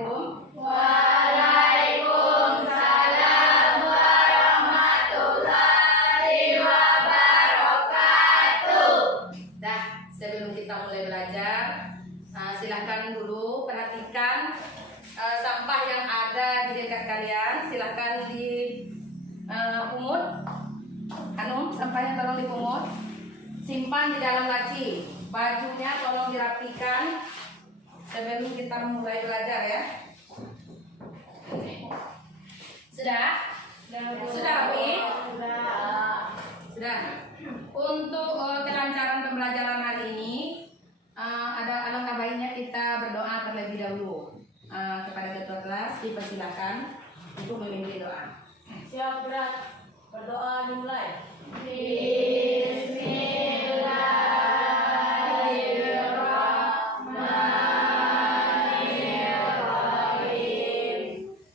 Assalamualaikum. Waalaikumsalam warahmatullahi wabarakatuh. Dah, sebelum kita mulai belajar, silahkan dulu perhatikan sampah yang ada di dekat kalian. Silahkan dipungut. Sampahnya tolong dipungut. Simpan di dalam laci. Bajunya tolong dirapikan sebelum kita mulai belajar ya. Sudah? Sudah rapi? Sudah. Untuk kelancaran pembelajaran hari ini, alangkah baiknya kita berdoa terlebih dahulu. Kepada ketua kelas dipersilakan untuk memimpin doa. Siap berat. Berdoa dimulai. Bismillahirrahmanirrahim.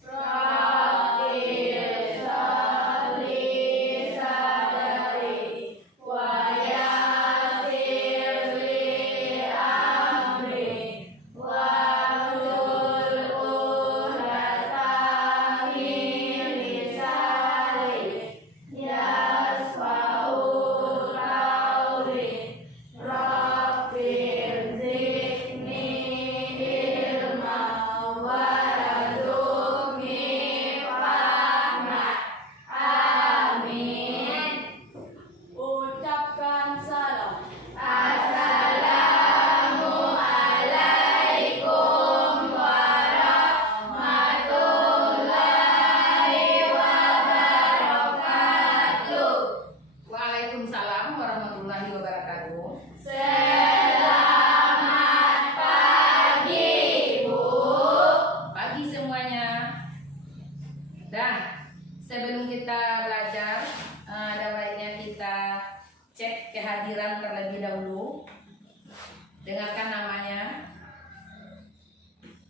Rabbi sholli sadri wa yassir li amri wahlul 'uqdatam min lisani yasfa'u qawli rabbir zidni ilma warzuqni fahma. Amin. Ucapkan salam. Assalamualaikum warahmatullahi wabarakatuh. Waalaikumsalam warahmatullahi wabarakatuh. Selamat pagi, Bu. Pagi semuanya. Dah, sebelum kita belajar, ada baiknya kita cek kehadiran terlebih dahulu. Dengarkan namanya.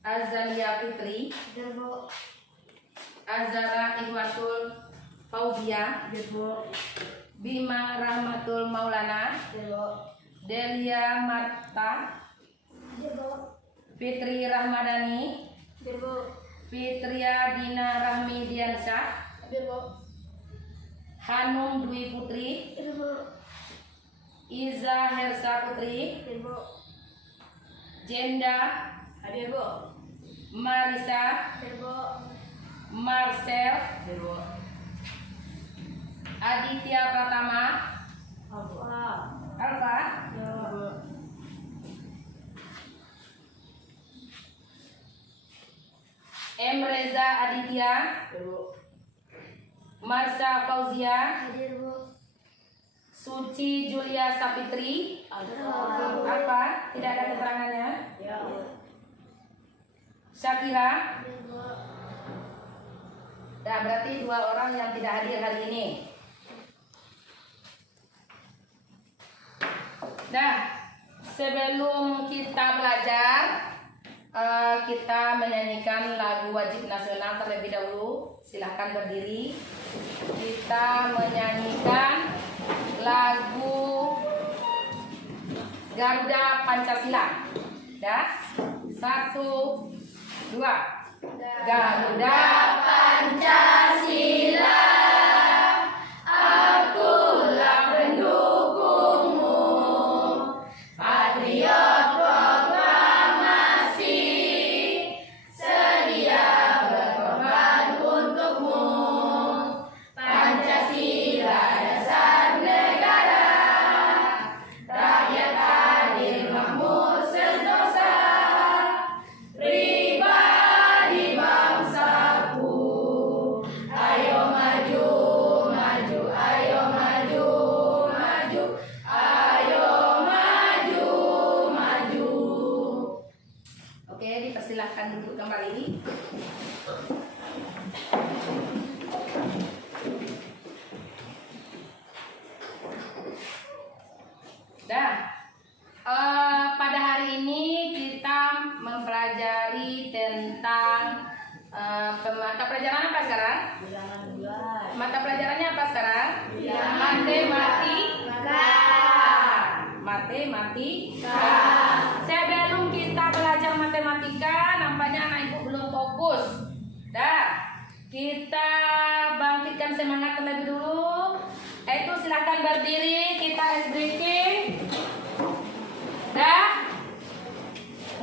Azalia Fitri, Azara Ikhwatul Fauzia, Bima Rahmatul Maulana, Delia Marta, Fitri Rahmadani, Fitria Dina Rahmi Diansyah, Hanum Dwi Putri, Iza Hersa Putri, Jenda, Hadir, Bu. Marisa, Marcel, Aditya Pratama, Alfa, M. Reza Aditya, Marsha Fauzia, Suci Julia Sapitri. Apa? Tidak ada keterangannya. Syakira. Nah, berarti 2 orang yang tidak hadir hari ini. Nah, sebelum kita belajar, kita menyanyikan lagu wajib nasional terlebih dahulu. Silahkan berdiri. Kita menyanyikan lagu Garuda Pancasila. Ya, 1, 2. Garuda Pancasila, akulah pendukungmu, patriot proklamasi, sedia berkorban untukmu. Pancasila dasar negara, rakyat adil makmur sentosa, pribadi bangsaku. Ayo maju, maju, ayo maju, maju, ayo maju, maju. Oke, dipersilahkan duduk kembali. Dah, pada hari ini kita mempelajari tentang mata pelajaran apa sekarang? Mata pelajarannya apa sekarang? Matematika. Matematika. Sebelum kita belajar matematika, nampaknya anak ibu belum Kita bangkitkan semangat terlebih dulu. Itu silakan berdiri, kita ice breaking. Dah.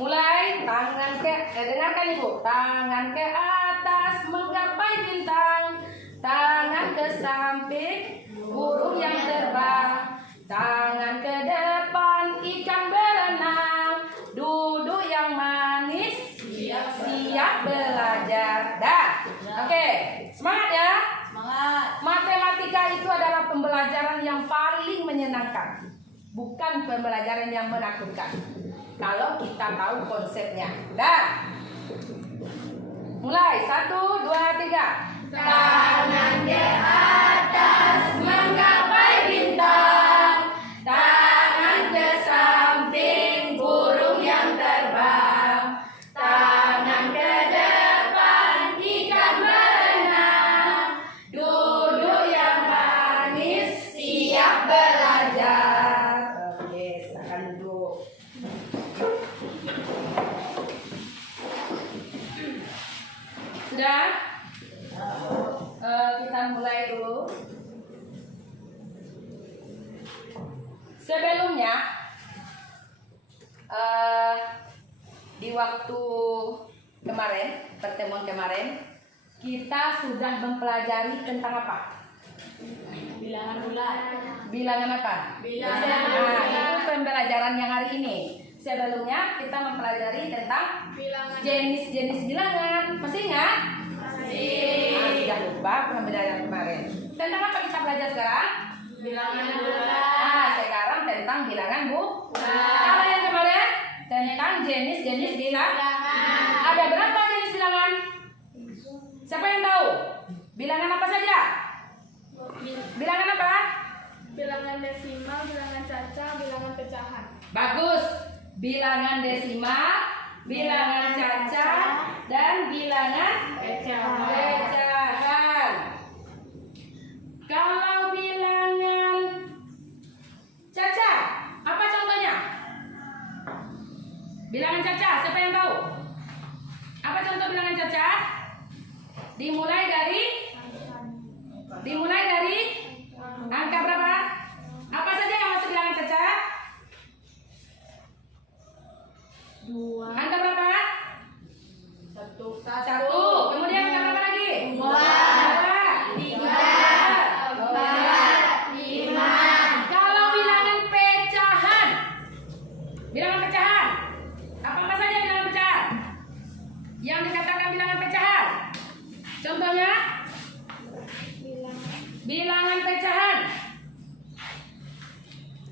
Mulai tangan dengarkan Ibu. Tangan ke atas menggapai bintang. Tangan ke samping burung yang terbang. Tangan ke depan ikan berenang. Duduk yang manis, siap belajar. Dah. Oke, semangat ya. Semangat. Matematika itu adalah pembelajaran yang paling menyenangkan, bukan pembelajaran yang menakutkan. Kalau kita tahu konsepnya. Dah. Mulai 1, 2, 3. Tangan ke atas menggapai bintang. Tangan ke samping burung yang terbang. Tangan ke depan ikan berenang. Duduk yang manis siap belajar. Oke, silakan duduk. Sudah? Kita mulai dulu. Sebelumnya, di waktu kemarin, pertemuan kemarin, kita sudah mempelajari tentang apa? Bilangan bulat. Bilangan apa? Bilangan Nah, bulat. itu pembelajaran yang hari ini. Sebelumnya kita mempelajari tentang jenis-jenis bilangan. Masih ingat? Sudah lupa pembelajaran kemarin. Tentang apa kita belajar sekarang? Bilangan bulat. Nah, sekarang tentang bilangan Kalau yang kemarin tentang jenis-jenis bilangan. Ada berapa jenis bilangan? Siapa yang tahu? Bilangan apa saja? Bilangan apa? Bilangan desimal, bilangan caca, bilangan pecahan. Bagus. Bilangan desimal, bilangan caca, dan bilangan pecahan. Kalau bilangan caca, apa contohnya? Bilangan caca, siapa yang tahu? Apa contoh bilangan caca? Dimulai dari angka berapa? Apa saja yang masuk bilangan caca? 2, Angka berapa? 1, 1. Kemudian angka berapa lagi? 2, 3, 4, 5. Kalau bilangan pecahan, apa saja bilangan pecahan? Yang dikatakan bilangan pecahan. Contohnya, bilangan pecahan.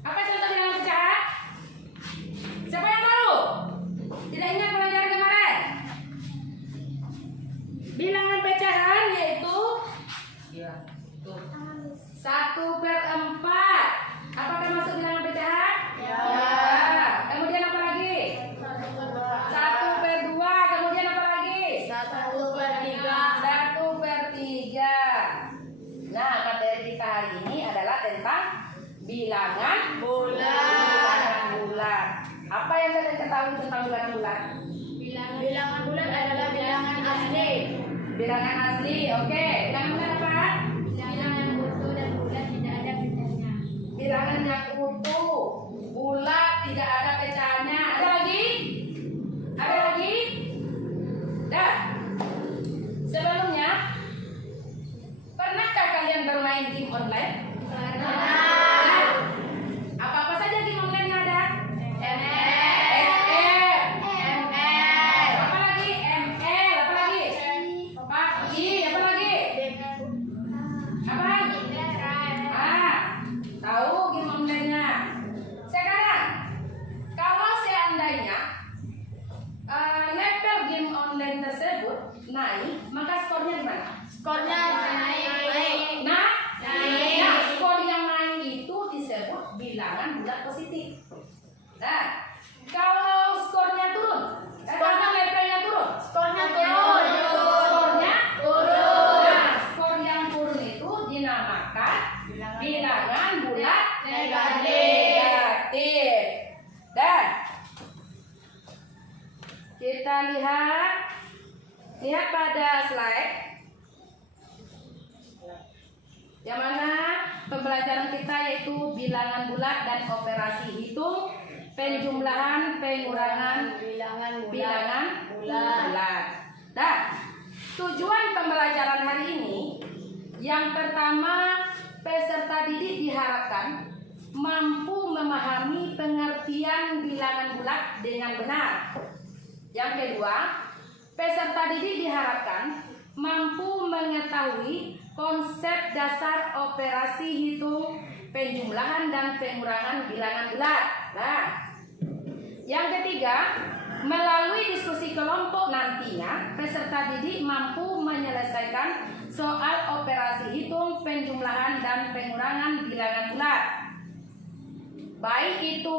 Apa contoh bilangan pecahan? Siapa yang tahu? Tidak ingat pelajaran kemarin? Bilangan pecahan yaitu 1/4. Apakah masuk bilangan pecahan? Ya. Kemudian apa lagi? 1/2. Kemudian apa lagi? 1/3. 1/3. Nah, materi kita hari ini adalah tentang bilangan bulat. Apa yang kalian ketahui tentang bilangan bulat? Bilangan bulat adalah bilangan asli. Bilangan asli, oke. Bilangan bulat apa? Bilangan yang utuh dan bulat tidak ada pecahannya. Bilangan yang utuh, bulat, tidak ada pecahannya. Ada lagi? Ada lagi? Dah. Sebelumnya, pernahkah kalian bermain game online? Nah, apa-apa saja game online yang ada? Apa lagi? ML. Apa lagi? PUBG. Apa lagi? Apa? Tahu game online-nya. Sekarang, kalau seandainya level game online tersebut naik, maka skornya gimana? Skornya naik. Nah, Naik. skor yang naik itu disebut bilangan bulat positif. Nah, kalau skornya turun, kalau levelnya turun, Skornya turun. skornya Turun. Nah, skor yang turun itu dinamakan bilangan bulat negatif. Dan kita lihat pada slide. Yang mana pembelajaran kita yaitu bilangan bulat dan operasi hitung, penjumlahan, pengurangan, bilangan bulat. Nah, tujuan pembelajaran hari ini yang pertama, peserta didik diharapkan mampu memahami pengertian bilangan bulat dengan benar. Yang kedua, peserta didik diharapkan mampu mengetahui konsep dasar operasi hitung, penjumlahan dan pengurangan bilangan bulat. Nah, yang ketiga, melalui diskusi kelompok nantinya peserta didik mampu menyelesaikan soal operasi hitung, penjumlahan dan pengurangan bilangan bulat. Baik itu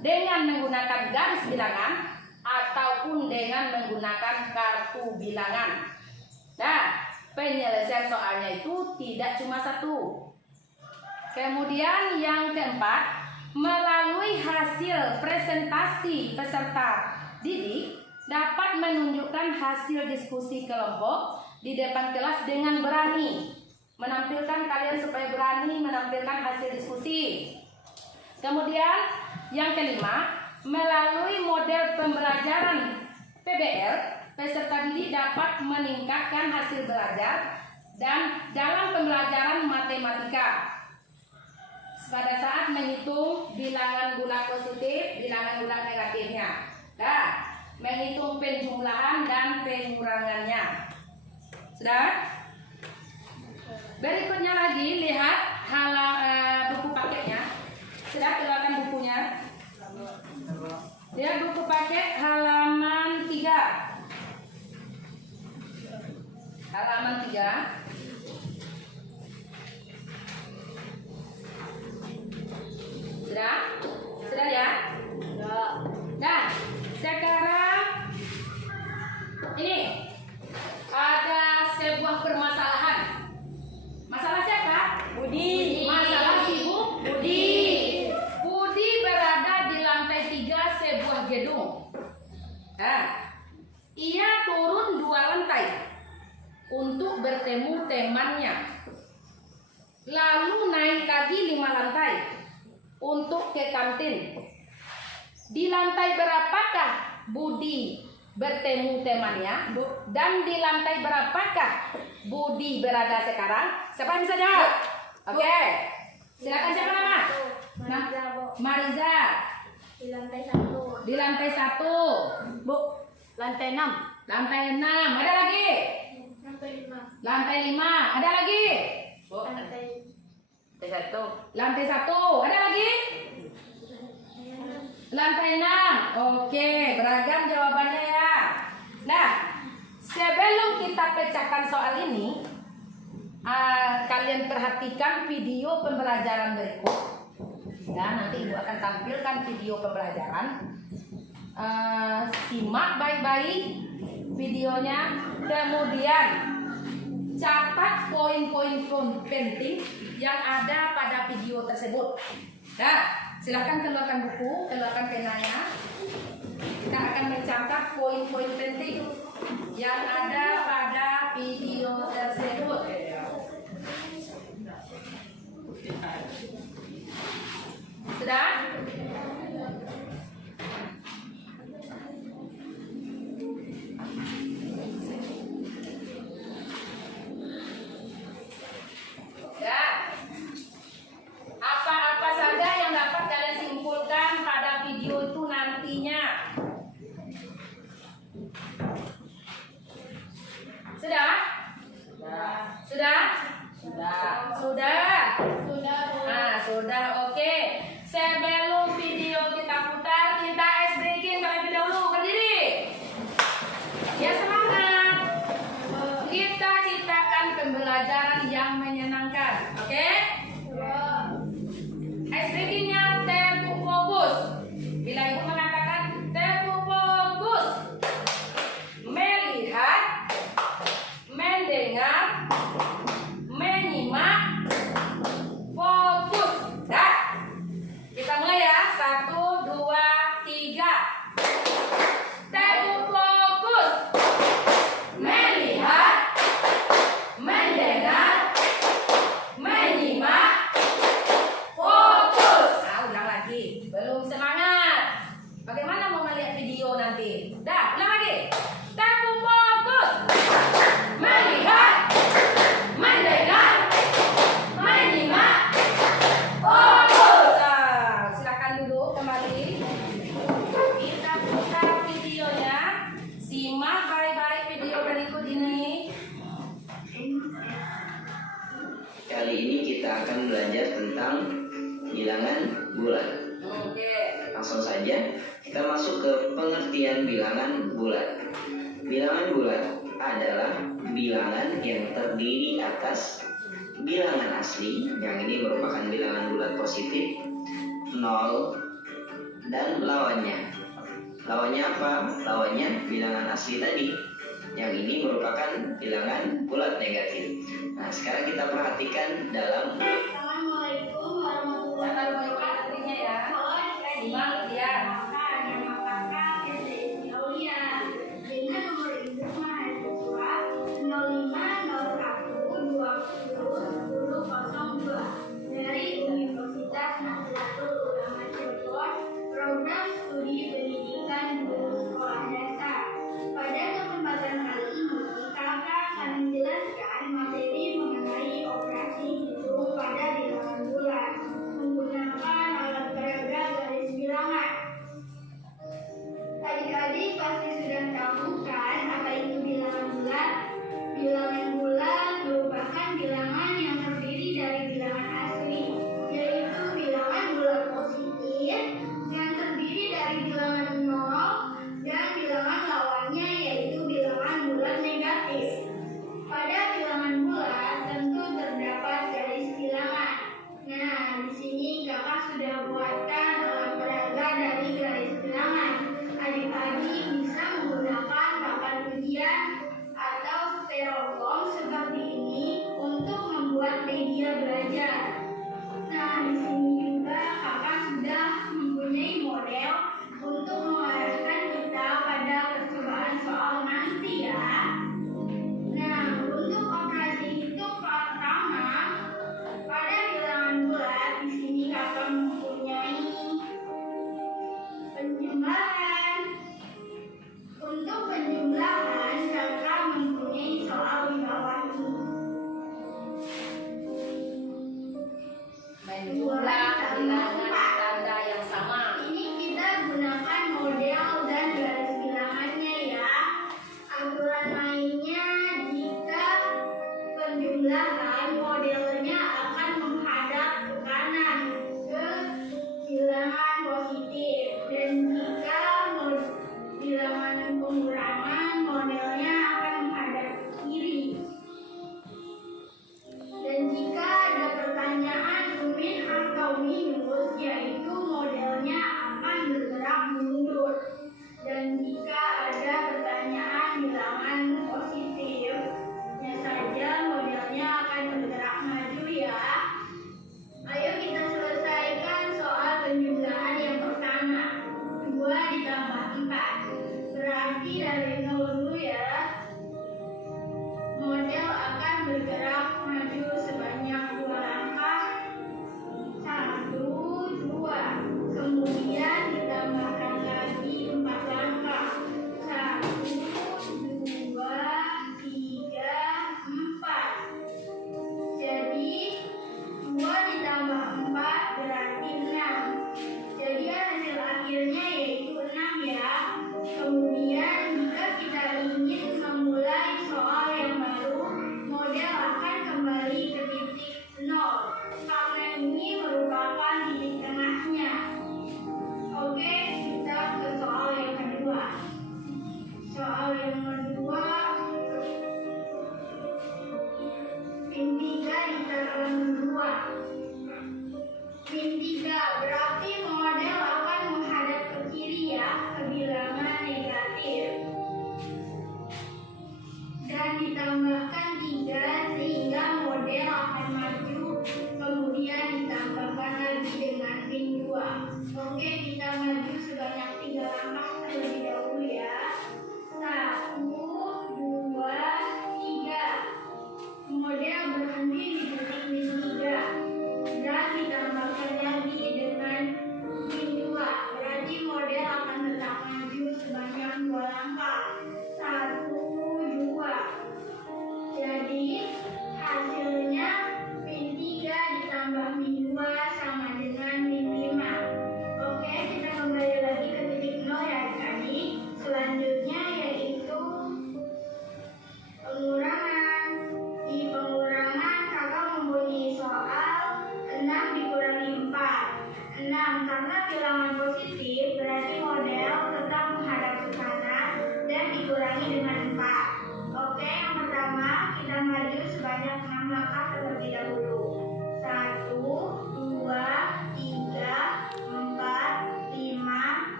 dengan menggunakan garis bilangan ataupun dengan menggunakan kartu bilangan. Nah, penyelesaian soalnya itu tidak cuma satu. Kemudian yang keempat, melalui hasil presentasi peserta didik dapat menunjukkan hasil diskusi kelompok di depan kelas dengan berani. Menampilkan kalian supaya berani menampilkan hasil diskusi. Kemudian yang kelima, melalui model pembelajaran PBL, peserta didik dapat meningkatkan hasil belajar dan dalam pembelajaran matematika pada saat menghitung bilangan bulat positif, bilangan bulat negatifnya, dan menghitung penjumlahan dan pengurangannya. Sudah? Berikutnya lagi lihat buku paketnya. Sudah, keluarkan bukunya. Lihat buku paket halaman 3. Halaman 3. Sudah? Sudah ya? Nah, sekarang ini ada sebuah permasalahan. Masalah siapa? Budi. Masalah sibuk Budi. Budi berada di lantai 3 sebuah gedung. Nah, ia turun 2 lantai untuk bertemu temannya. Lalu naik lagi 5 lantai untuk ke kantin. Di lantai berapakah Budi bertemu temannya? Dan di lantai berapakah Budi berada sekarang? Siapa yang bisa jawab? Oke. Silakan, siapa nama? Mariza, Bu. Mariza. Di lantai 1. Di lantai 1. Bu, lantai 6. Lantai 6. Ada lagi? Lantai 5. Lantai 5. Ada lagi? Lantai Lantai 1. Ada lagi? Lantai 6. Oke, beragam jawabannya ya. Nah, sebelum kita pecahkan soal ini, kalian perhatikan video pembelajaran berikut. Ya, nanti Ibu akan tampilkan video pembelajaran. Simak baik-baik videonya. Kemudian catat poin-poin penting yang ada pada video tersebut. Nah, silakan keluarkan buku, keluarkan penanya. Kita akan mencatat poin-poin penting yang ada pada video tersebut. Sudah? Ya. Apa-apa saja yang dapat kalian simpulkan pada video itu nantinya. Sudah? Sudah? Sudah. Sudah, Bu. Nah, sudah. Oke. Sebelum belajar tentang bilangan bulat. Oke. Langsung saja kita masuk ke pengertian bilangan bulat. Bilangan bulat adalah bilangan yang terdiri atas bilangan asli, yang ini merupakan bilangan bulat positif, 0, dan lawannya. Lawannya apa? Lawannya bilangan asli tadi, yang ini merupakan bilangan bulat negatif. Nah, sekarang kita perhatikan dalam Assalamualaikum warahmatullahi Assalamualaikum artinya ya. Halo, Simak lihat. Nama kakak SDI Aulia dengan nomor induk mahasiswa 0501201002 dari Universitas Nahdlatul Ulama Cirebon, program studi pendidikan guru sekolah dasar. Pada kesempatan kali ini, kakak akan menjelaskan materi mengenai operasi hitung pada bilangan bulat menggunakan alat peraga garis bilangan. Adik-adik pasti sudah tahu kan apa itu bilangan bulat? Bilangan bulat merupakan bilangan yang terdiri dari bilangan asli, yaitu bilangan bulat positif yang terdiri dari bilangan 0 dan bilangan lawannya yaitu bilangan bulat negatif. Pada bilangan bulat tentu terdapat garis bilangan. Nah, di sini kakak sudah buatkan alat peraga dari garis bilangan. Adik-adik bisa menggunakan papan ujian atau styrofoam seperti ini untuk membuat media belajar. Nah, di sini juga kakak sudah mempunyai model untuk mengarahkan kita pada percobaan soal nanti ya. Nah, untuk operasi hitung pertama pada bilangan bulat, di sini kakak mempunyai penjumlahan. Untuk penjumlahan, kakak mempunyai soal di bawah ini. Menjumlah bilangan tanda yang sama. Ini kita gunakan model dan garis bilangannya ya. Aturan mainnya, jika penjumlahan modelnya akan menghadap ke kanan ke bilangan positif, dan jika bilangan pengurangan modelnya akan menghadap ke kiri. Dan jika ada pertanyaan min atau minus, yaitu modelnya akan bergerak mundur. Dan jika ada pertanyaan bilangan positifnya saja, modelnya akan bergerak maju ya. Ayo kita selesaikan soal penjumlahan yang pertama. 2 ditambah 4 berarti dari 0 dulu ya. Model akan bergerak maju sebanyak 2 langkah. 1, 2. Kemudian ditambahkan lagi 4 langkah. 1, 2, 3, 4. Jadi 2 ditambah 4 berarti 6. Jadi hasil akhirnya yaitu 6 ya. Kemudian jika kita ingin memulai soal yang baru, model akan kembali ke titik 0 karena ini merupakan titik tengahnya. Oke, kita ke soal yang kedua. Soal yang kedua, min 3 ditekan 2. Min 3 berarti model akan menghadap ke kiri ya, ke bilangan negatif. Dan ditambahkan 3 sehingga model akan maju. Kemudian ditambahkan lagi dengan min 2. Oke, kita maju sebanyak 3 langkah terlebih dahulu ya. 1,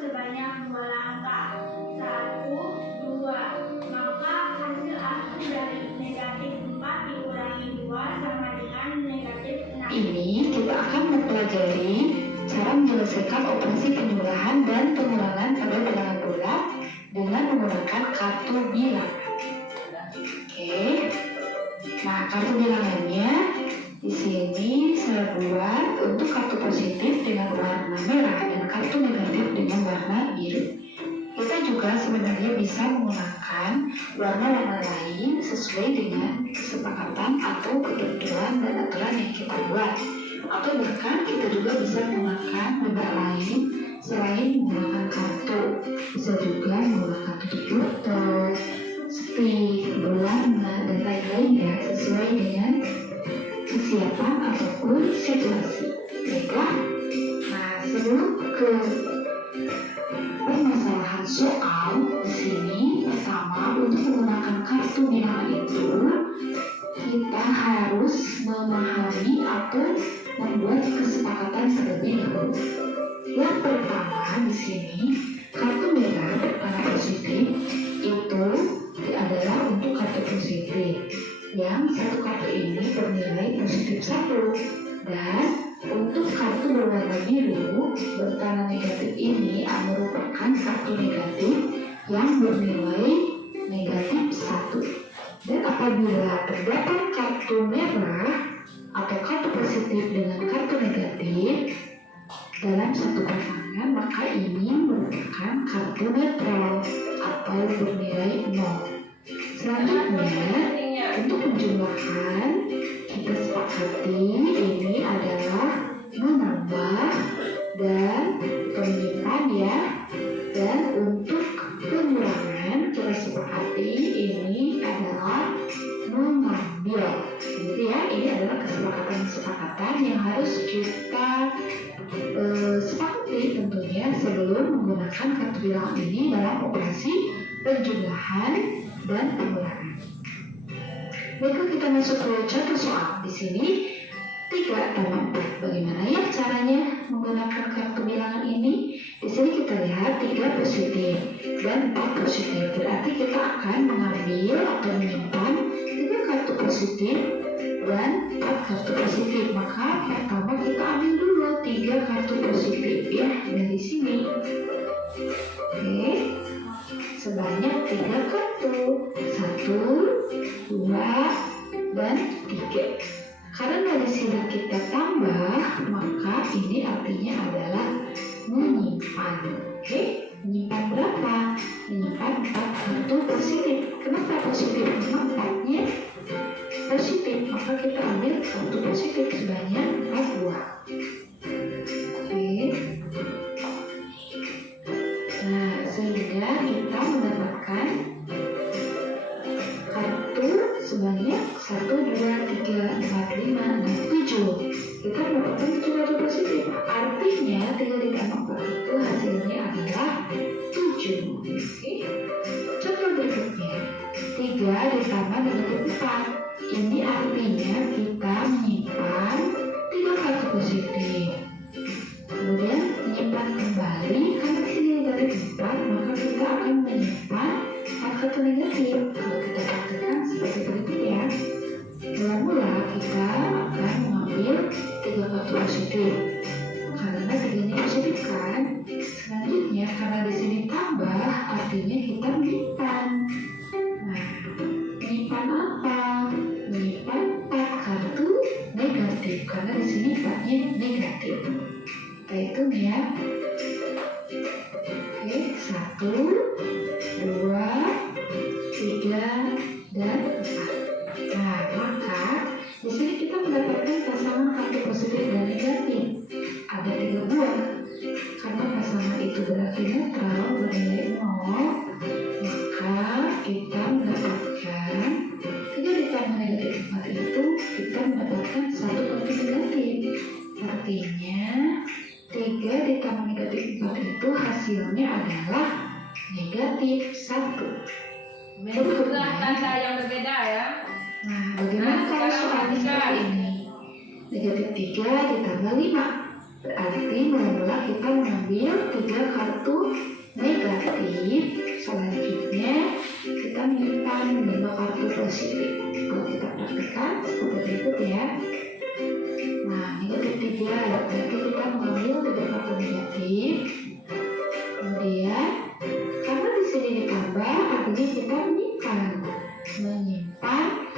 sebanyak 2 langkah. 1, 2. Maka hasil asuh dari negatif 4 dikurangi 2 sama dengan negatif 6. Ini kita akan mempelajari cara menyelesaikan operasi penjumlahan dan pengurangan pada bilangan bulat dengan menggunakan kartu bilangan. Oke. Nah, kartu bilangannya di sini saya buat untuk kartu positif dengan warna merah dan kartu negatif dengan warna biru. Kita juga sebenarnya bisa menggunakan warna-warna lain sesuai dengan kesepakatan atau ketentuan dan aturan yang kita buat. Atau bahkan kita juga bisa menggunakan benda lain selain menggunakan kartu. Bisa juga menggunakan tutup botol, stick, berwarna, dan lain-lainnya sesuai dengan kesiapan ataupun situasi. Baiklah. Nah, sebelum ke permasalahan soal di sini, pertama untuk menggunakan kartu bilangan itu kita harus memahami atau membuat kesepakatan terlebih dahulu. Yang pertama di sini kartu merah berwarna positif itu adalah untuk kartu positif yang satu kartu ini bernilai positif 1 dan untuk kartu berwarna biru bertanda negatif ini merupakan kartu negatif yang bernilai negatif 1. Dan apabila terdapat kartu merah atau kartu positif dengan kartu negatif dalam satu pasangan, maka ini merupakan kartu netral atau bernilai 0. Selanjutnya, untuk penjumlahan kita sepakati ini adalah menambah dan menyimpan ya. Dan untuk pengurangan kita sepakati ini adalah mengambil. Jadi ya, ini adalah kesepakatan yang harus kita sepakati tentunya sebelum menggunakan kartu bilangan ini dalam operasi penjumlahan dan pengurangan. Baiklah, kita masuk ke contoh soal. Di sini 3/4. Bagaimana ya caranya menggunakan kartu bilangan ini? Di sini kita lihat 3 positif dan 4 positif. Berarti kita akan mengambil atau menyimpan 3 kartu positif dan 4 kartu positif. Maka pertama kita ambil dulu 3 kartu positif ya dari sini. Oke. Sebanyak 3 kartu. 1, 2, dan 3. Karena dari sini kita tambah, maka ini artinya adalah menyimpan. Oke, menyimpan berapa? Menyimpan 4 kartu positif. Kenapa positif? Karena 4-nya positif, maka kita ambil kartu positif sebanyak 4 buah. Oke. Nah, sehingga kita mendapatkan kartu sebanyak 1, 2, 3, 4, 5, dan 7. Kita mendapatkan 7 kartu positif. Artinya 3 ditambah 4 itu hasilnya adalah 7. Oke. Contoh berikutnya 3 ditambah negatif 4. Ini artinya kita menyimpan 3 kartu positif. Kemudian menyimpan kembali karena di sini negatif 4, maka kita akan menyimpan 4 kartu negatif. Kalau kita praktekkan seperti berikut ya. Mula-mula kita akan mengambil 3 kartu positif. Karena 3-nya positif kan. Selanjutnya karena di sini tambah, artinya kita menyimpan. Nah, menyimpan apa? Menyimpan 4 kartu negatif. Karena di sini 4-nya negatif. Kita hitung ya. Oke, 1, 2, 3, dan 4. Nah, maka di sini kita mendapatkan pasangan kartu positif dan negatif. Ada 3 buah. Karena pasangan itu berarti netral bernilai 0, maka kita mendapatkan 3 ditambah negatif 4 itu kita mendapatkan 1 kartu negatif. Artinya 3 ditambah negatif 4 itu hasilnya adalah negatif 1. Berikutnya tanda yang berbeda ya. Nah, bagaimana kalau soalnya seperti ini? Negatif 3 ditambah 5. Berarti mula-mula kita mengambil 3 kartu negatif. Selanjutnya kita menyimpan 5 kartu positif. Kalau kita praktekkan seperti berikut ya. Nah, negatif 3, berarti kita mengambil 3 kartu negatif. Kemudian karena di sini ditambah, artinya kita menyimpan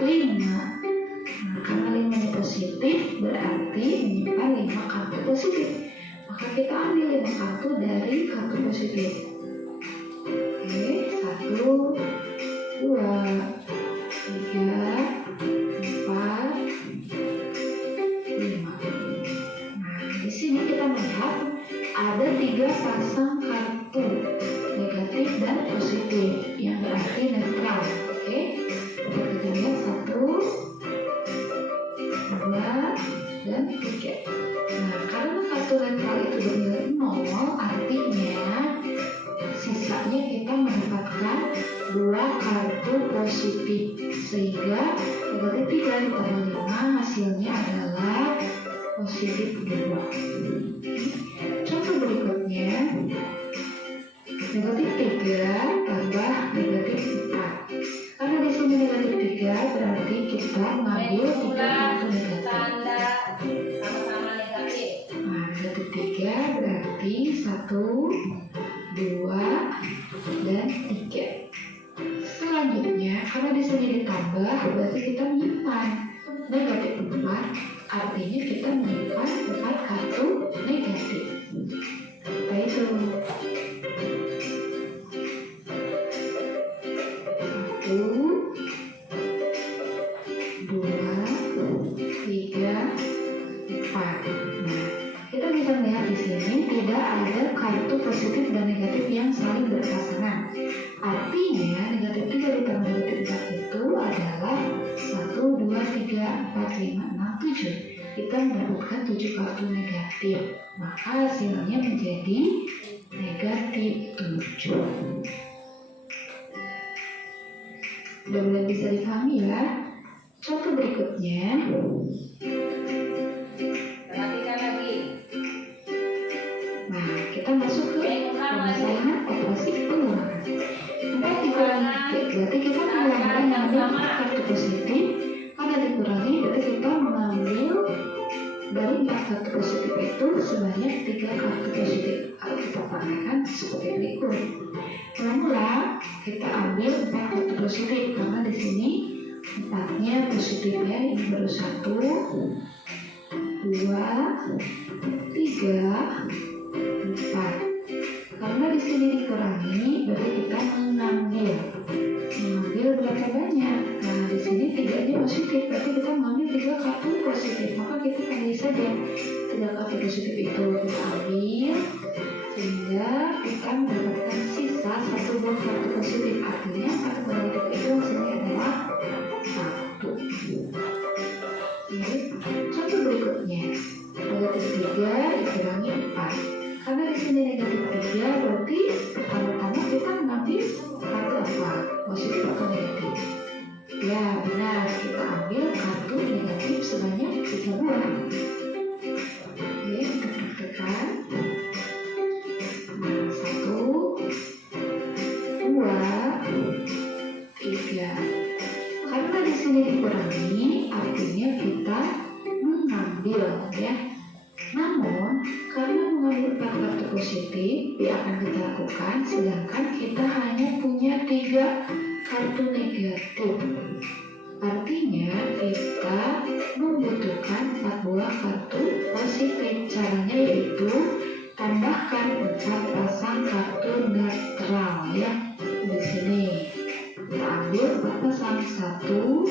5. Nah, karena 5 ini positif, berarti menyimpan 5 kartu positif. Maka kita ambil 5 kartu dari kartu positif. Oke, 1, 2, 3, 4, 5. Nah, di sini kita melihat ada 3 pasang kartu negatif dan positif yang berarti netral. Oke, kita lihat 1, 2, dan 3. Nah, karena kartu netral itu bernilai 0, artinya sisanya kita mendapatkan 2 kartu positif, sehingga negatif 3 ditambah 5 hasilnya adalah positif 2. Contoh berikutnya, negatif 3 tambah negatif 4. Karena di sini negatif 3 berarti kita mengambil 3 kartu negatif. Tanda sama-sama negatif. Nah, negatif 3 berarti 1, 2, dan 3. Selanjutnya, karena di sini ditambah, berarti kita menyimpan negatif 4, artinya kita menyimpan 4 kartu negatif. Kita hitung. 1, 2, 3, 4. Nah, kita bisa melihat di sini tidak ada kartu positif dan negatif yang saling berpasangan. Artinya negatif 3 ditambah negatif 4 itu adalah 1, 2, 3, 4, 5, 6, 7. Kita mendapatkan 7 kartu negatif. Maka hasilnya menjadi negatif 7. Mudah-mudahan bisa dipahami ya. Contoh berikutnya, Perhatikan lagi. nah kita masuk ke pemasangan operasi pengurangan. 4 dikurangi 3, berarti kita mengambil 4 kartu positif. Karena dikurangi, berarti kita mengambil dari 4 kartu positif itu sebanyak 3 kartu positif. Kalau kita praktekkan seperti berikut. Mula-mula kita ambil 4 kartu positif karena di sini 4-nya positif ya. Ini baru 1, 2, 3, 4. Karena di sini dikurangi, berarti kita mengambil berapa banyak? Nah, di sini 3-nya positif, berarti kita mengambil 3 kartu positif. Maka kita pilih saja 3 kartu positif itu kita ambil, sehingga kita mendapatkan sisa 1 buah kartu positif. Artinya kartu negatif itu hasilnya adalah 1. Oke, contoh berikutnya, negatif 3 dikurangi 4. Karena di sini negatif 3, berarti pertama-tama kita mengambil kartu apa? Positif atau negatif? Ya, benar, kita ambil kartu negatif sebanyak 3 buah. Oke, kita praktekkan. Nah, 1, 2, 3. Karena di sini dikurangi, artinya kita mengambil ya. Namun, karena mengambil 4 kartu positif, yang akan kita lakukan, sedangkan kita hanya punya 3 kartu negatif. Artinya, kita membutuhkan 4 buah kartu positif. Caranya yaitu tambahkan 4 pasang kartu netral ya. Di sini kita ambil 4 pasang, 1, 2,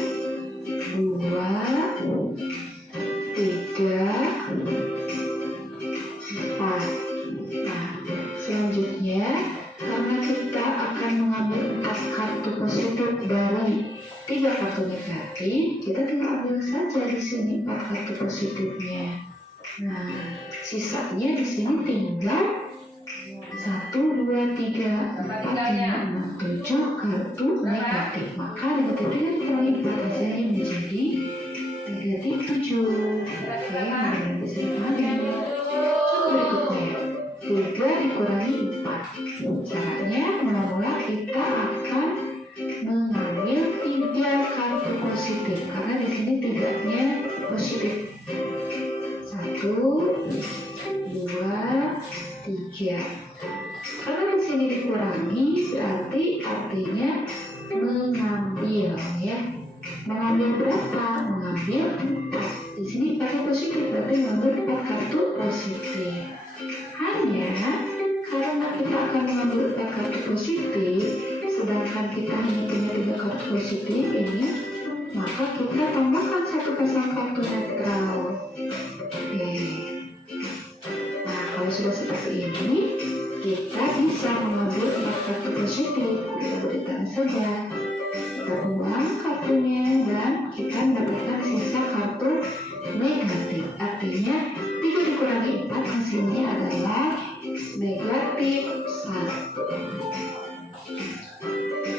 3, 4. Nah, selanjutnya karena kita akan mengambil 4 kartu positif dari 3 kartu negatif, kita tinggal ambil saja di sini 4 kartu positifnya. Nah, sisanya di sini tinggal 1, 2, 3, 4, 5, 6, 7 kartu negatif. Maka negatif 3 dikurangi 4 hasilnya menjadi negatif 7. Oke, nah bisa dipahami. Caranya mula-mula kita akan mengambil 3 kartu positif karena di sini 3-nya positif. 1, 2, 3. Karena di sini dikurangi berarti artinya mengambil ya. Mengambil berapa? Mengambil 4. Di sini pakai positif berarti mengambil 4 kartu positif. Hanya karena kita akan mengambil 4 kartu positif, sedangkan kita hanya punya 3 kartu positif ini, maka kita tambahkan 1 pasang kartu netral. Oke. Nah, kalau sudah seperti ini, kita bisa mengambil 4 kartu positif. Kita berikan saja. Kita buang kartunya dan kita mendapatkan sisa kartu negatif. Artinya 3 dikurangi 4 hasilnya adalah negatif 1.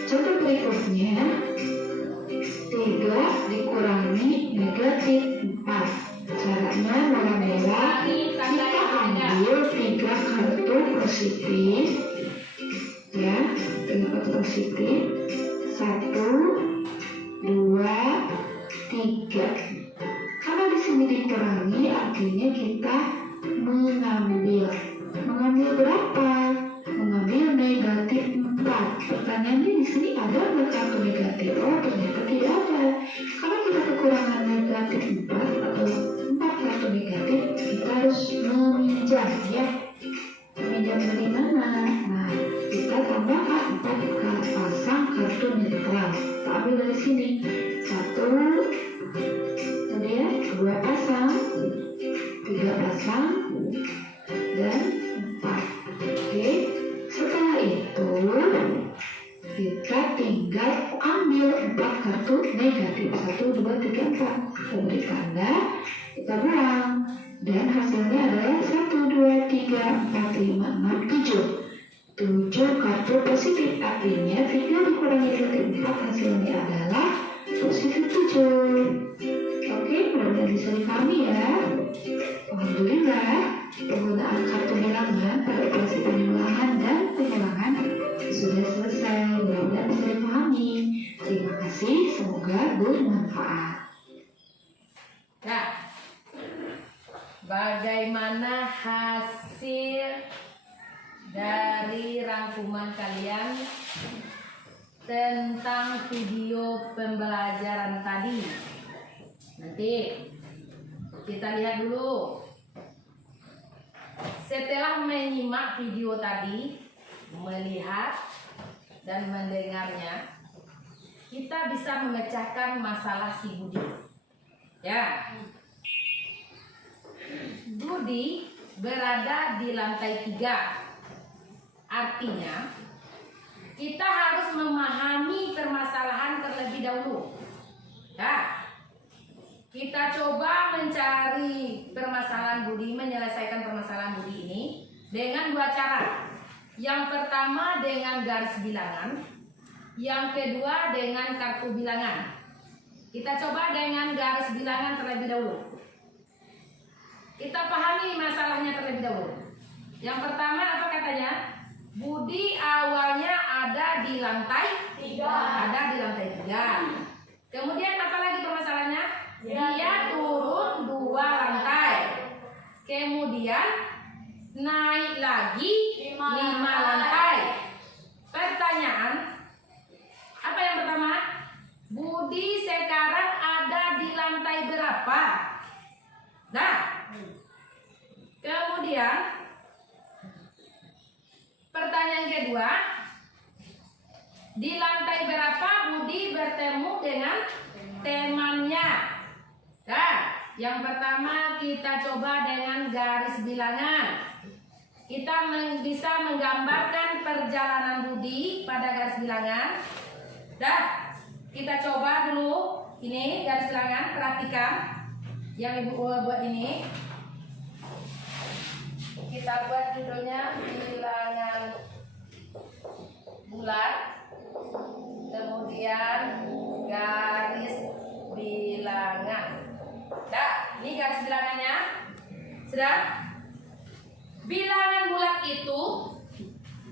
Contoh berikutnya 3 dikurangi negatif 4. Caranya mula-mula kita ambil 3 kartu positif ya, 3 kartu positif. 1, 2, 3. Karena di sini dikurangi artinya kita mengambil berapa? Mengambil negatif 4. Pertanyaannya di sini ada nggak kartu negatif? Oh, ternyata tidak ada. Karena kita kekurangan negatif 4 atau 4 kartu negatif, kita harus meminjam ya. Meminjam dari mana? Nah, kita tambahkan 4 pasang kartu netral. Kita ambil dari sini. 1, kemudian 2 pasang, 3 pasang, dan 4. Oke, setelah itu kita tinggal ambil 4 kartu negatif. 1, 2, 3, 4. Kita beri tanda, kita buang. Dan hasilnya adalah 1, 2, 3, 4, 5, 6, 7. 7 kartu positif. Artinya 3 dikurangi negatif 4 hasilnya adalah positif 7. Oke, mudah-mudahan bisa dipahami ya. Alhamdulillah, penggunaan kartu bilangan pada operasi penjumlahan dan pengulangan sudah selesai. Mudah-mudahan bisa dipahami. Terima kasih, semoga bermanfaat. Nah, bagaimana hasil dari rangkuman kalian tentang video pembelajaran tadi? Nanti kita lihat dulu. Setelah menyimak video tadi, melihat dan mendengarnya, kita bisa memecahkan masalah si Budi. Ya, Budi berada di lantai 3. Artinya, kita harus memahami permasalahan terlebih dahulu. Ya, kita coba mencari permasalahan Budi, menyelesaikan permasalahan Budi ini dengan 2 cara. Yang pertama dengan garis bilangan, yang kedua dengan kartu bilangan. Kita coba dengan garis bilangan terlebih dahulu. Kita pahami masalahnya terlebih dahulu. Yang pertama apa katanya? Budi awalnya ada di lantai 3. Ada di lantai 3. Kemudian apa lagi permasalahannya? Dia turun 2 lantai. Kemudian naik lagi 5 lantai. Pertanyaan, apa yang pertama? Budi sekarang ada di lantai berapa? Nah, kemudian pertanyaan kedua, di lantai berapa Budi bertemu dengan temannya? Nah, yang pertama kita coba dengan garis bilangan. Kita bisa menggambarkan perjalanan Budi pada garis bilangan. Nah, kita coba dulu ini garis bilangan, perhatikan yang Ibu buat ini. Kita buat judulnya bilangan bulat, kemudian garis bilangan. Nah, ini garis bilangannya. Sudah? Bilangan bulat itu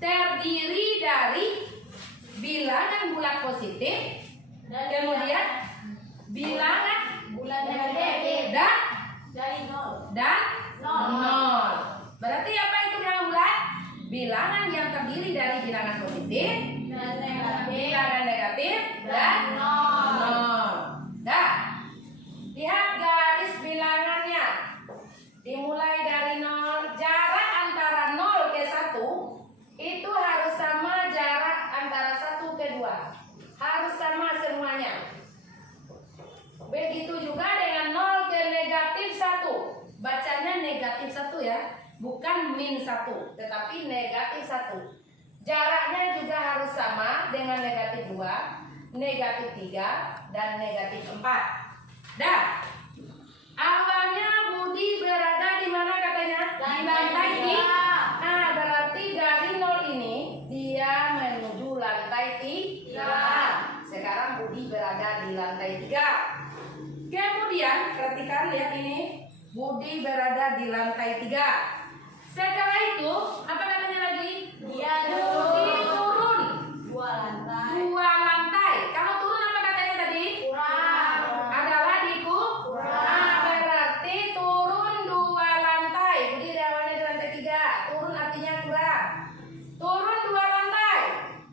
terdiri dari bilangan bulat positif, kemudian bilangan Bulan negatif. dan Dari 0. nol. Berarti apa itu bilangan bulat? Bilangan yang terdiri dari bilangan positif, Dan negatif. bilangan negatif, dan Nol. nol. Dah. Lihat garis bilangannya. Dimulai dari 0, jarak antara 0 ke 1 itu harus sama jarak antara 1 ke 2. Harus sama semuanya. Begitu juga dengan 0 ke negatif 1. Bacanya negatif 1 ya. Bukan min 1, tetapi negatif 1. Jaraknya juga harus sama dengan negatif 2, negatif 3, dan negatif 4. Dah. Awalnya Budi berada di mana katanya? Di lantai 3. Nah, berarti dari 0 ini dia menuju lantai 3. Sekarang Budi berada di lantai 3. Kemudian, perhatikan, lihat ini. Budi berada di lantai 3. Setelah itu, apa katanya lagi? Dia Budi turun 2 lantai. 2 lantai. Kalau turun apa katanya tadi? Kurang. Adalah diku. Nah, berarti turun 2 lantai. Budi awalnya di lantai 3. Turun artinya kurang. Turun 2 lantai.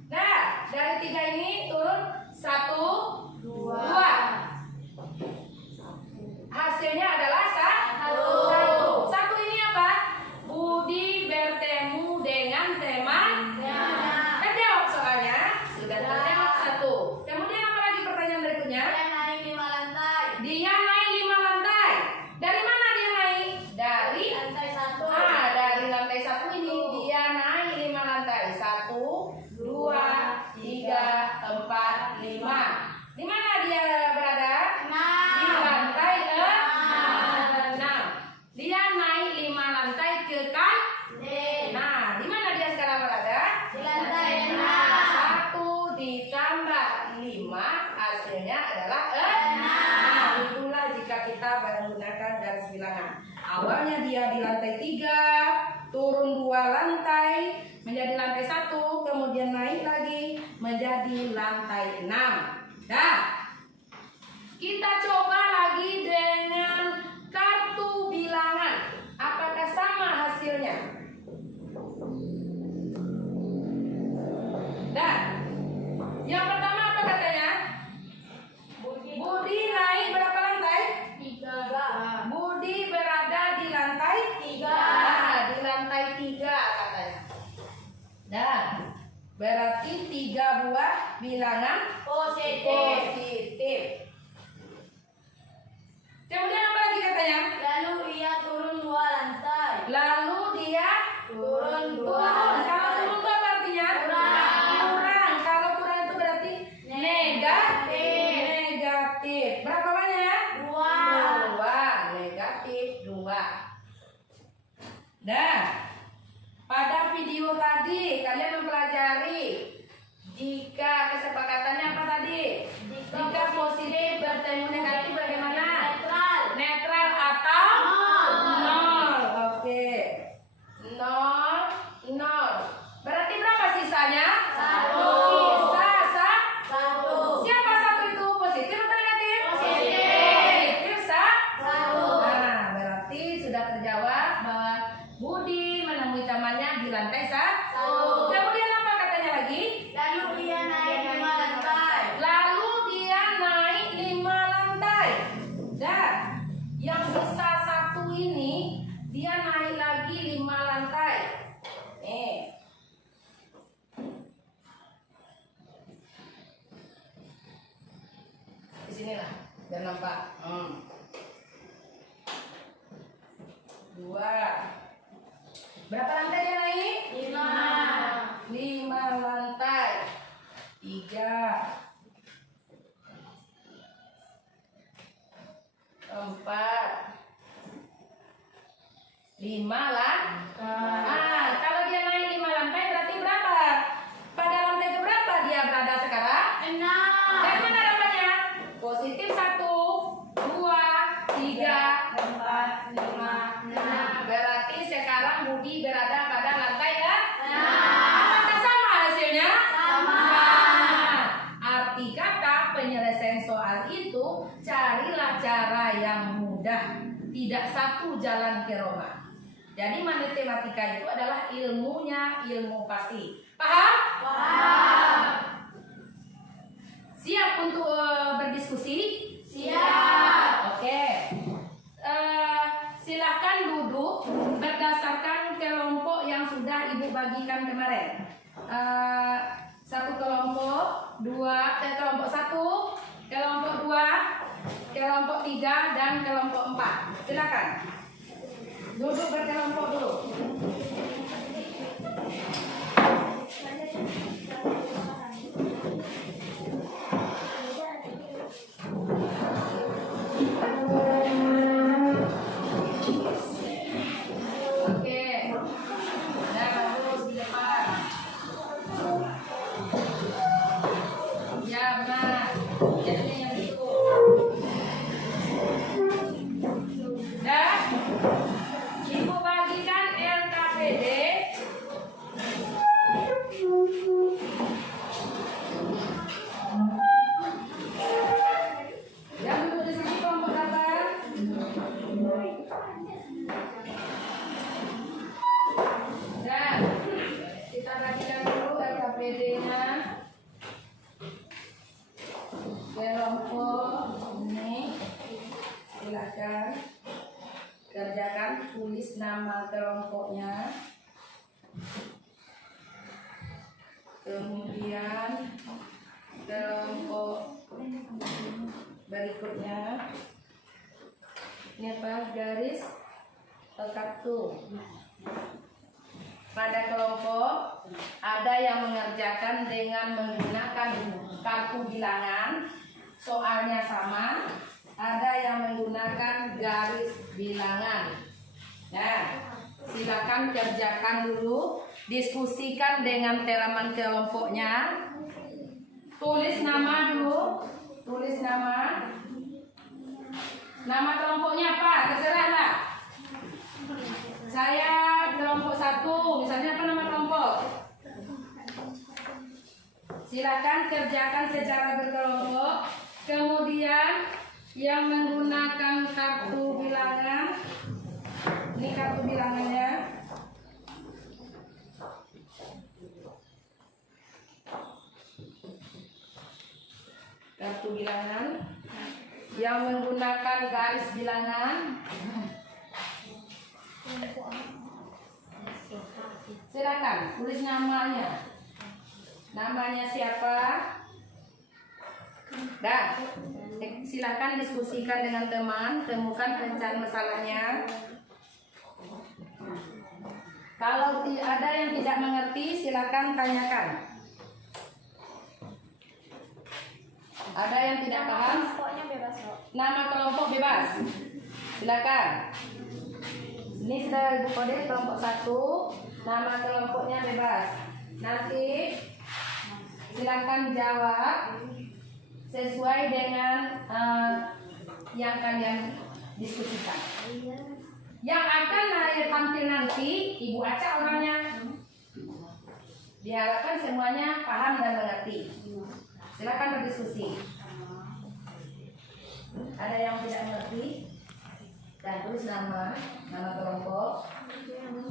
Nah, dari 3 ini turun 1, 2. Hasilnya adalah 1. 1 ini apa? Budi bertemu dengan teman. Terjawab soalnya. Sudah terjawab 1. Kemudian apa lagi pertanyaan berikutnya? Dia naik 5 lantai. Dia naik 5 lantai. Dari mana dia naik? Dari Lantai 1. dari lantai 1 ini dia naik 5 lantai. 1, 2, 3, 4, 5. Di mana dia berada? Di lantai 6. Dia naik 5 lantai ke kan? Nah, di mana dia sekarang berada? Di lantai 1 ditambah 5 hasilnya adalah 6. Nah, itulah jika kita menggunakan garis bilangan. Awalnya dia di lantai 3, turun 2 lantai menjadi lantai 1, kemudian naik lagi menjadi lantai 6. Dah. Kita coba lagi dengan kartu bilangan. Apakah sama hasilnya? Dah. Yang pertama apa katanya? Budi naik berapa lantai? 3. Budi berada di lantai 3. Nah, di lantai 3 katanya. Dah. Berarti 3 buah bilangan positif. Kemudian apa lagi katanya? Lalu ia turun 2 lantai. Lalu dia Turun 2 Kalau lantai. turun itu apa artinya? Kurang. Kalau kurang itu berarti negatif. Berapa banyak? 2. Negatif 2. Dah. Pada video tadi kalian mempelajari jika kesepakatannya apa tadi? Jika positif bertemu negatif bagaimana? Netral atau nol. Oke. 0. Berarti berapa sisanya? 1. Sisa 1. siapa 1 itu? Positif atau negatif? Positif. 1. 1. Nah, berarti sudah terjawab bahwa Budi menemui temannya di lantai 1. Kemudian apa katanya lagi? Lalu ia naik 5 lantai. Lalu dia naik 5 lantai. Dan yang sisa 1 ini dia naik lagi 5 lantai. Nih. Di sinilah biar nampak. 2. Berapa lantai dia naik? 5 lantai. 3, 4, 5 lah. Kalau dia naik 5 lantai berarti berapa? Pada lantai berapa dia berada sekarang? 6. Dari mana dapatnya? Positif 1, 2, 3, 4, 5. Berarti sekarang Budi berada pada lantai ya? Apa koma. Jadi matematika itu adalah ilmunya ilmu pasti. Paham? Paham. Siap untuk berdiskusi? Siap. Oke. Silakan duduk berdasarkan kelompok yang sudah Ibu bagikan kemarin. Satu kelompok, kelompok 1, kelompok 2, kelompok 3, dan kelompok 4. Silakan. Duduk berkelompok dulu. Oke. Nah, terus di depan. Ya, benar. Jadi yang itu. Dan Ibu bagikan LKPD. Yang duduk di sini kelompok berapa? Dan kita bagikan dulu LKPD-nya. Kelompok ini silakan kerjakan, tulis nama kelompoknya. Kemudian kelompok berikutnya ini apa? Garis kartu. Pada kelompok ada yang mengerjakan dengan menggunakan kartu bilangan, soalnya sama. Ada yang menggunakan garis bilangan. Nah, silakan kerjakan dulu, diskusikan dengan teman kelompoknya. Tulis nama dulu, tulis nama. Nama kelompoknya apa? Terserahlah. Saya kelompok 1, misalnya apa nama kelompok? Silakan kerjakan secara berkelompok. Kemudian yang menggunakan kartu bilangan, ini kartu bilangannya. Kartu bilangan yang menggunakan garis bilangan. Silakan tulis namanya. Namanya siapa? Dan silakan diskusikan dengan teman, temukan pencari masalahnya. Kalau ada yang tidak mengerti, silakan tanyakan. Ada yang tidak paham? Pokoknya bebas kok. Nama kelompok bebas. Silakan. Ini sudah Ibu kode kelompok 1. Nama kelompoknya bebas. Nanti silakan jawab sesuai dengan yang kalian diskusikan. Yang akan tampil nanti Ibu Aca orangnya. Diharapkan semuanya paham dan mengerti. Silakan berdiskusi. Ada yang tidak mengerti? Dan tulis nama kelompok,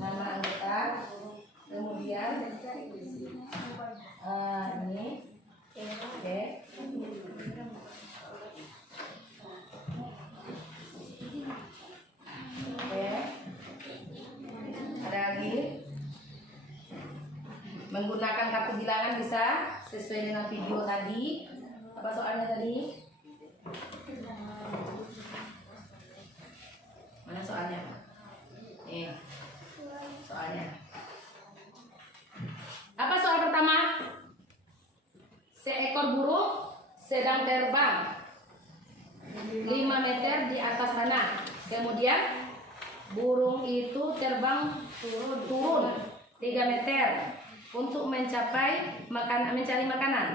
nama anggota, kemudian ini, oke. Oke. Ada lagi? Menggunakan kartu bilangan bisa sesuai dengan video tadi. Apa soalnya tadi? Mana soalnya? Soalnya. Apa soal pertama? Seekor burung sedang terbang 5 meter di atas tanah. Kemudian burung itu terbang turun 3 meter untuk mencari makanan.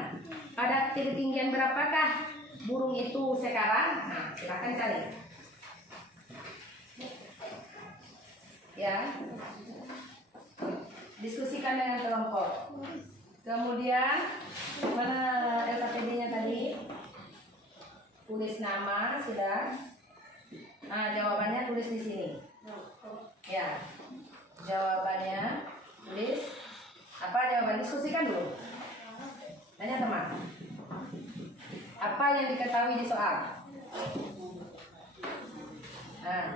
Pada ketinggian berapakah burung itu sekarang? Nah, silakan cari. Ya, diskusikan dengan kelompok. Kemudian mana LKPD-nya tadi? Tulis nama sudah. Nah, jawabannya tulis di sini. apa yang diketahui di soal? Nah.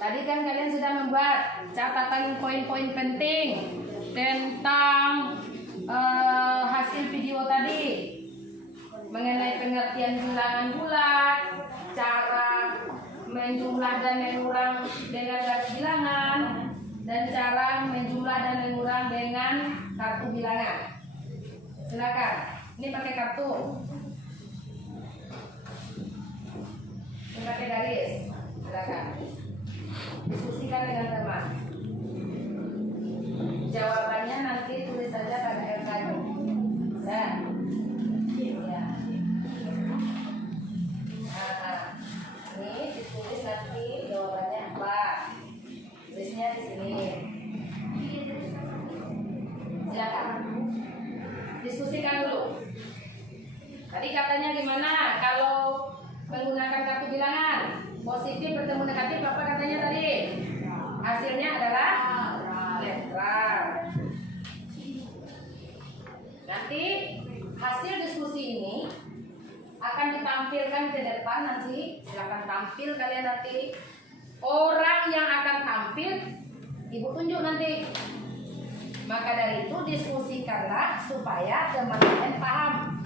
Tadi kan kalian sudah membuat catatan poin-poin penting tentang hasil video tadi mengenai pengertian bilangan bulat, cara menjumlah dan mengurang dengan garis bilangan, dan cara menjumlah dan mengurang dengan kartu bilangan. Silakan, ini pakai kartu, ini pakai garis. Silakan diskusikan dengan teman. Jawabannya nanti tulis saja pada LK-nya. Nah, ya. Ini ditulis nanti jawabannya apa? Tulisnya di sini. Silakan. Diskusikan dulu. Tadi katanya gimana kalau menggunakan kartu bilangan? Positif bertemu negatif apa katanya tadi? Hasilnya adalah netral. Nanti hasil diskusi ini akan ditampilkan ke depan nanti. Silakan tampil kalian nanti. Orang yang akan tampil ibu tunjuk nanti. Maka dari itu diskusikanlah supaya teman kalian paham.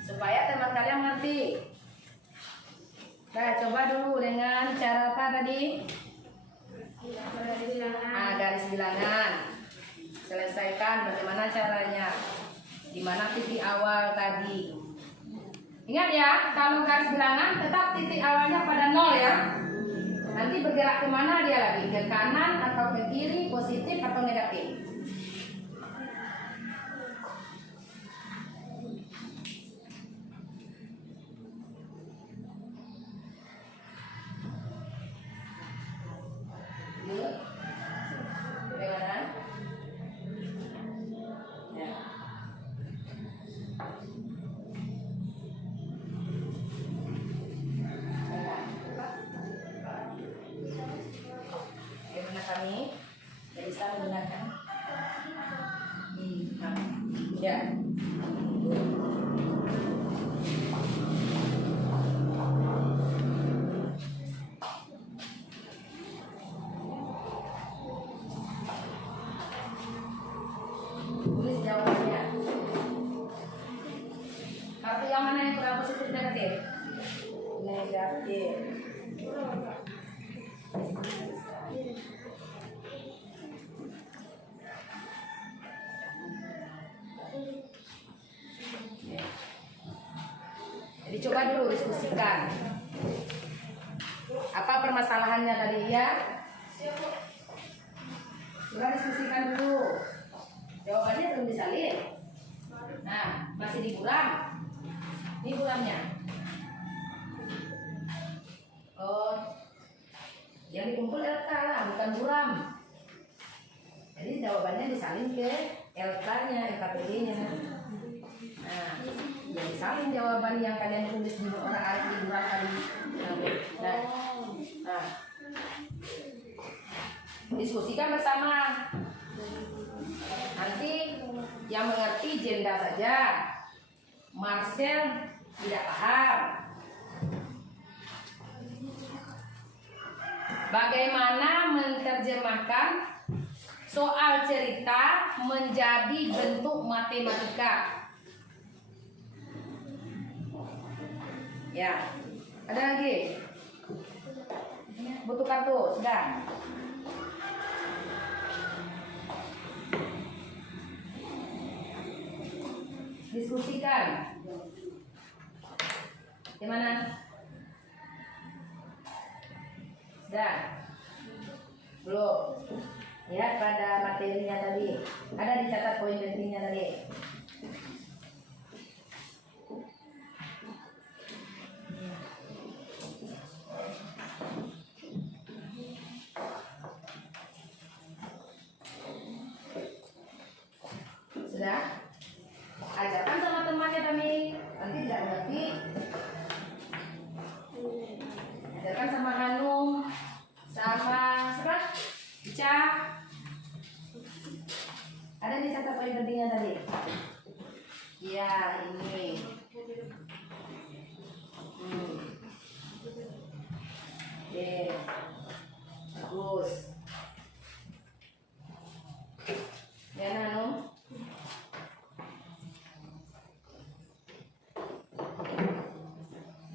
Supaya teman kalian mengerti. Nah, coba dulu dengan cara apa tadi? Garis bilangan. Selesaikan bagaimana caranya. Di mana titik awal tadi. Ingat ya, kalau garis bilangan tetap titik awalnya pada 0 ya. Nanti bergerak kemana dia lagi? Ke kanan atau ke kiri, positif atau negatif? Ya. Tulis jawabannya. Kartu yang mana yang kurang positif negatif? Negatif. Jadi coba dulu diskusikan. Apa permasalahannya tadi ya? Coba diskusikan dulu. Jawabannya belum disalin. Nah, masih diburam. Ini buramnya. Oh, yang dikumpul LK lah, bukan buram. Jadi jawabannya disalin ke LK-nya, LKPD-nya. Nah, jadi salin jawaban yang kalian tulis di orang di buram tadi. Nah, diskusikan bersama. Nanti yang mengerti Jenda saja. Marcel tidak paham. Bagaimana menerjemahkan soal cerita menjadi bentuk matematika? Ya, ada lagi? Butuh kartu, sudah. Diskusikan. Gimana? Sudah? Belum? Lihat pada materinya tadi. Ada dicatat poin pentingnya tadi. Sudah? Ajarkan sama temannya kami. Nanti tidak mengerti. Ajarkan sama Hanum, sama siapa? Ica.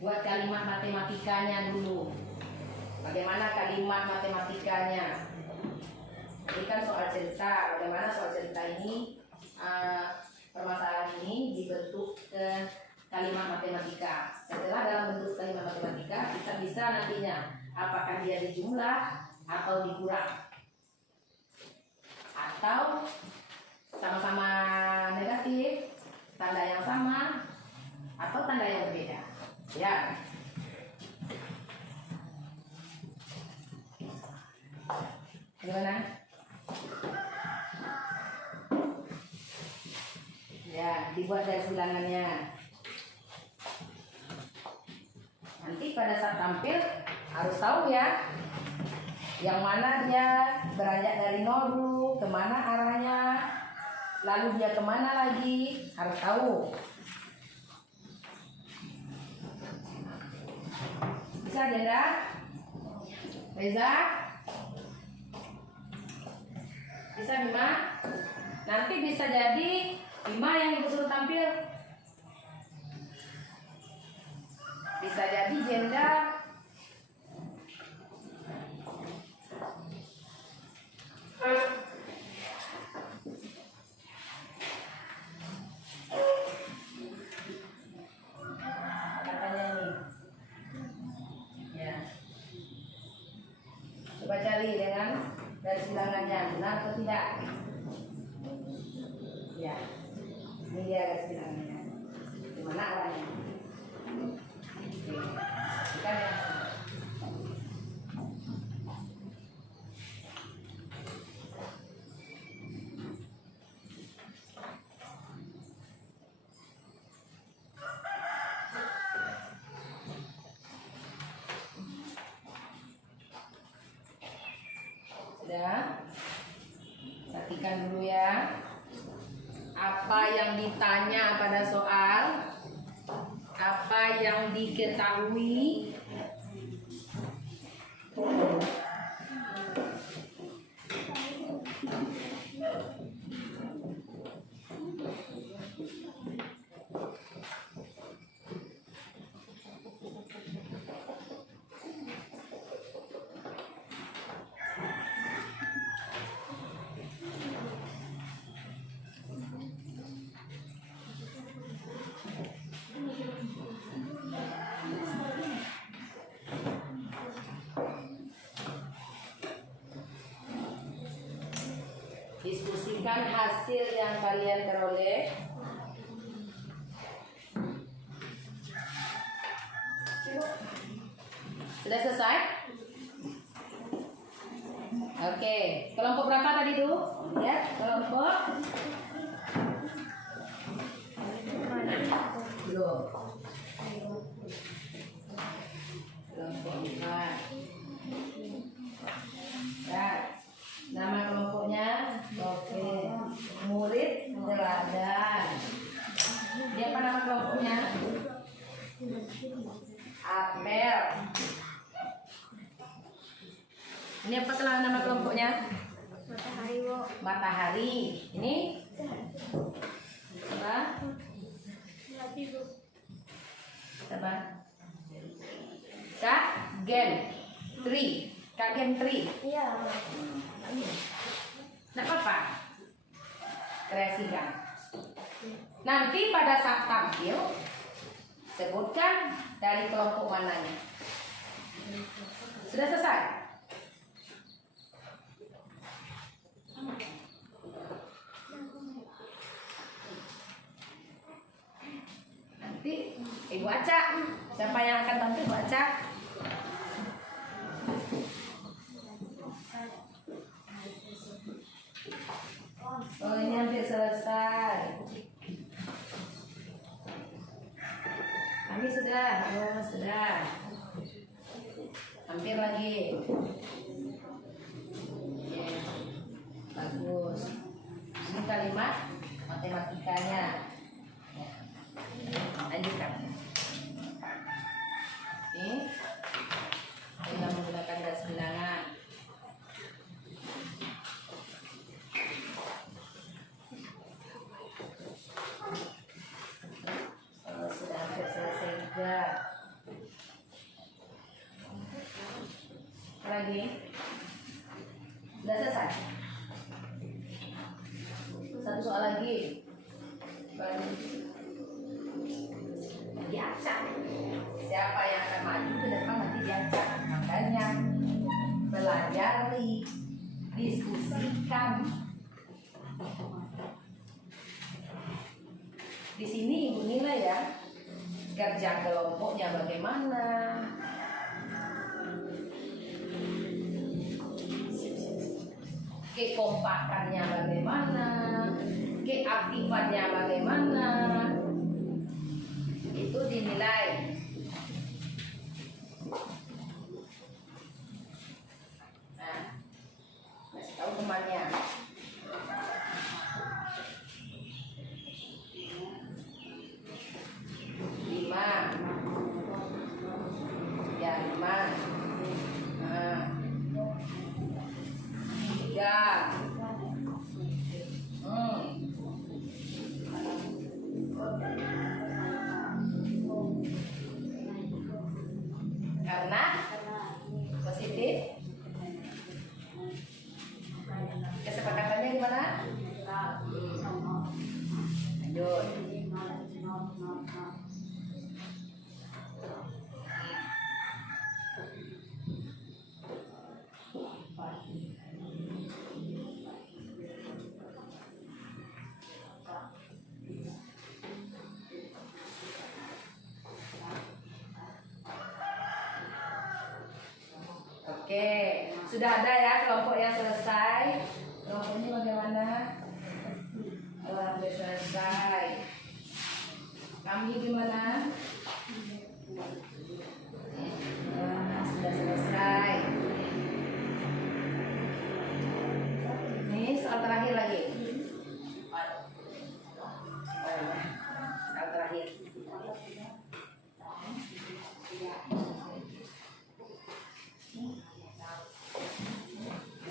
buat kalimat matematikanya dulu. Bagaimana kalimat matematikanya? Ini kan soal cerita. Bagaimana soal cerita ini, permasalahan ini dibentuk ke kalimat matematika. Setelah dalam bentuk kalimat matematika, kita bisa nantinya apakah dia dijumlah atau dikurang, atau sama-sama negatif, tanda yang sama, atau tanda yang berbeda. Ya. Gimana? Ya, dibuat garis bilangannya. Nanti pada saat tampil harus tahu ya, yang mana dia beranjak dari nol dulu, kemana arahnya, lalu dia kemana lagi, harus tahu. Bisa Jenda? Reza? Bisa Bima? Nanti bisa jadi Bima yang ibu suruh tampil. Bisa jadi Jenda. Katanya ini. Ya. Coba cari dengan garis bilangannya, benar atau tidak? Ya. Ini dia garis bilangannya. Di mana arahnya? Oke. Bukan ya. Sudah? Perhatikan dulu ya. Apa yang ditanya pada soal, apa yang diketahui, diskusikan hasil yang kalian peroleh. Sudah selesai? Oke, kelompok berapa tadi tuh? Ya, kelompok belum. Kelompok 4. Ya, nama kelompoknya oke. Murid teladan. Dia apa nama kelompoknya? Apel. Ini apa nama kelompoknya? Matahari, Bu. Matahari. Ini apa? Melati, Bu. Apa? Kagen 3. Kagen 3. Iya. Nggak apa-apa. Kreasikan. Nanti pada saat tampil, sebutkan dari kelompok mananya. Sudah selesai? Nanti Ibu Acak. Siapa yang akan tampil? Ibu Acak. Oh, ini hampir selesai. Kami sudah, oh sudah. Hampir lagi. Oke, bagus. Ini kalimat matematikanya. Ya. Lanjutkan. Ini kita menggunakan garis bilangan. Sudah hampir selesai juga. lagi. Sudah selesai. Satu soal lagi. Diacak. Siapa yang akan maju ke depan nanti diacak. Makanya pelajari, diskusikan. Di sini ibu nilai ya, kerja kelompoknya bagaimana, kekompakannya bagaimana, keaktifannya bagaimana, itu dinilai. Nah, kasih tahu temannya. Karena positif. Kesepakatannya gimana? Lanjut. Oke, sudah ada ya kelompok yang selesai. Kelompoknya bagaimana? Sudah selesai. Kami gimana? Sudah selesai. Ini soal terakhir lagi. Soal terakhir.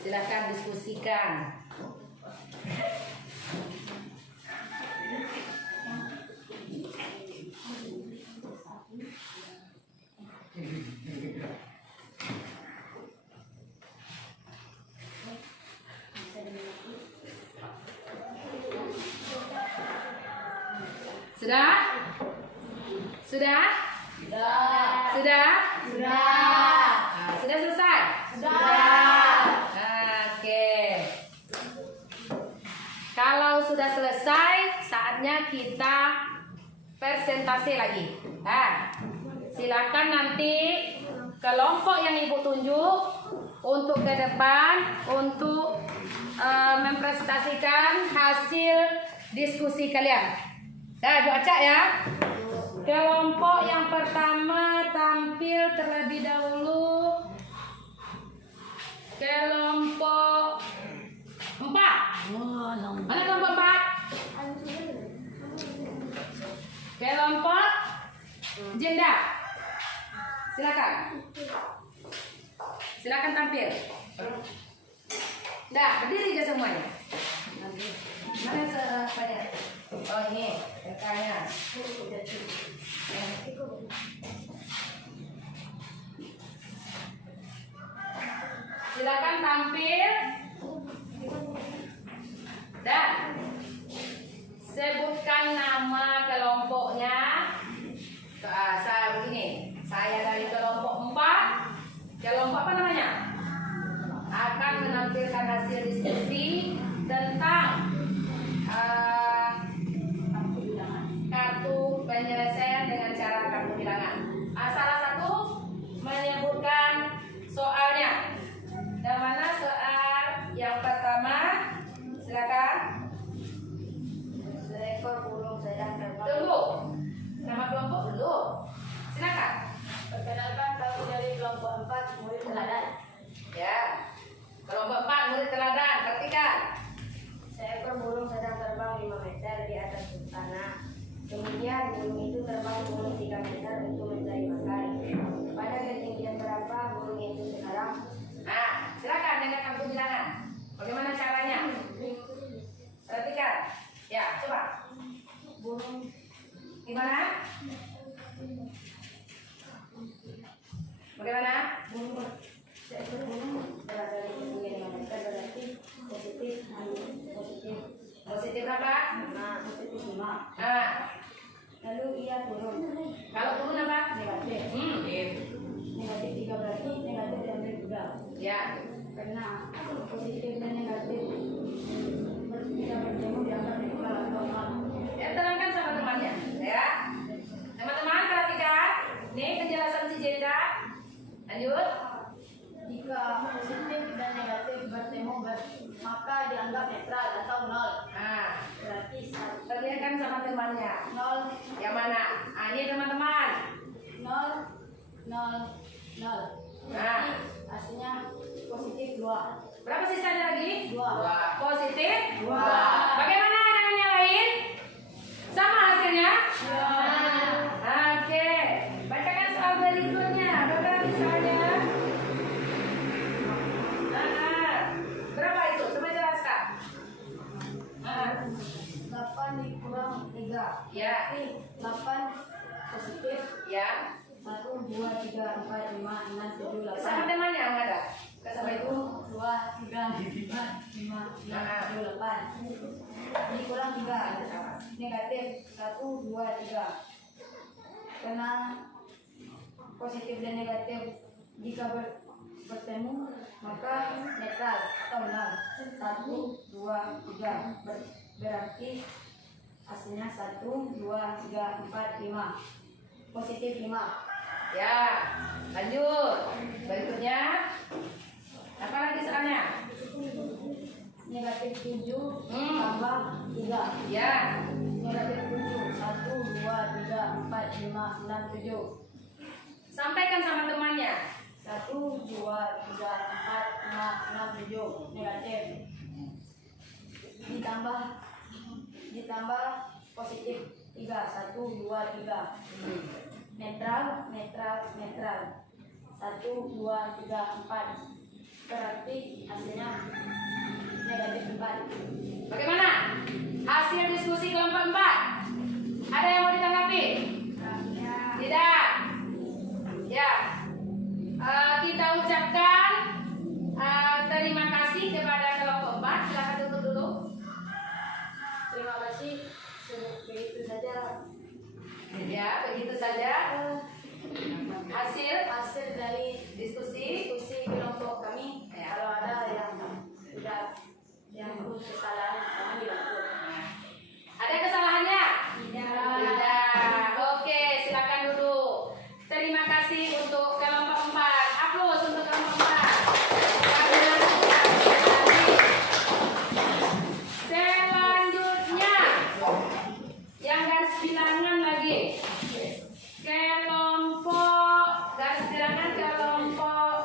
Silakan diskusikan. Sudah? Sudah? Sudah? Sudah selesai? Oke. Kalau sudah selesai, saatnya kita presentasi lagi. Silakan nanti kelompok yang ibu tunjuk untuk ke depan untuk mempresentasikan hasil diskusi kalian. Ibu acak ya. Kelompok yang pertama tampil terlebih dahulu. Kelompok 4. Mana kelompok 4? Kelompok jenda. Silakan. Silakan tampil. Dah, berdiri aja semuanya. Mana pada? Oh ini, rekannya. Silakan tampil dan sebutkan nama kelompoknya. Saya begini, saya dari kelompok 4. Kelompok apa namanya? Akan menampilkan hasil diskusi tentang kartu penyelesaian dengan cara kartu bilangan. Salah satu menyebutkan soalnya. Yang mana soal yang pertama? Silakan. Seekor burung sedang terbang. Tunggu. Nama kelompok dulu. Silakan. Perkenalkan, kami dari kelompok 4 murid teladan. Ya. Kelompok 4 murid teladan. Perhatikan. Seekor burung sedang terbang 5 meter di atas tanah. Kemudian burung itu terbang turun 3 meter untuk mencari makan. Pada ketinggian berapa burung itu sekarang? Nah, silakan dengan kartu bilangan. Bagaimana caranya? Perhatikan. Ya, coba. Burung Gimana? Bagaimana? seekor burung Lanjut. Jika positif dan negatif bertemu maka dianggap netral atau nol. Nah, Berarti perlihatkan sama temannya. nol, Yang mana? Ini teman-teman. nol, nol, nol. Nah, Hasilnya positif 2. berapa sisanya lagi? 2. Positif. Dua. Bagaimana dengan yang lain? Sama hasilnya? Oke. Bacakan soal berikutnya. Bagaimana misalnya? Berapa itu? Coba jelaskan. 8 dikurang 3. Ya. 8 positif. Ya. 1, 2, 3, 4, 5, 6, 7, 8. Sama temannya nggak ada? Nggak sama itu? 2, 3, 4, 5, 6, 7, 8. Dikurang 3. Negatif 1, 2, 3. Karena positif dan negatif jika bertemu maka netral atau nol. 1, 2, 3. Berarti hasilnya 1, 2, 3, 4, 5. Positif 5. Ya. Lanjut. Berikutnya. Apa lagi soalnya? Negatif 7 Hmm. tambah 3. Ya. Negatif 7. 1, 2, 3, 4, 5, 6, 7. Sampaikan sama temannya. 1, 2, 3, 4, 5, 6, 7. Negatif. Ditambah positif 3. 1, 2, 3. Netral, netral, netral. 1, 2, 3, 4. Berarti hasilnya negatif 4. Bagaimana? Hasil diskusi kelompok 4. Ada yang mau ditanggapi? Tidak. Ya. Kita ucapkan terima kasih kepada kelompok 4. Silakan tutup dulu. Terima kasih. Begitu saja Ya, begitu saja hasil dari diskusi. kelompok kami. Ya. Kalau ada yang kesalahan kami dilakukan. Ada kesalahannya? Tidak. Tidak. Oke, silakan duduk. Terima kasih untuk kelompok 4. Aplaus untuk kelompok 4. Selanjutnya, yang garis bilangan lagi. Kelompok garis bilangan kelompok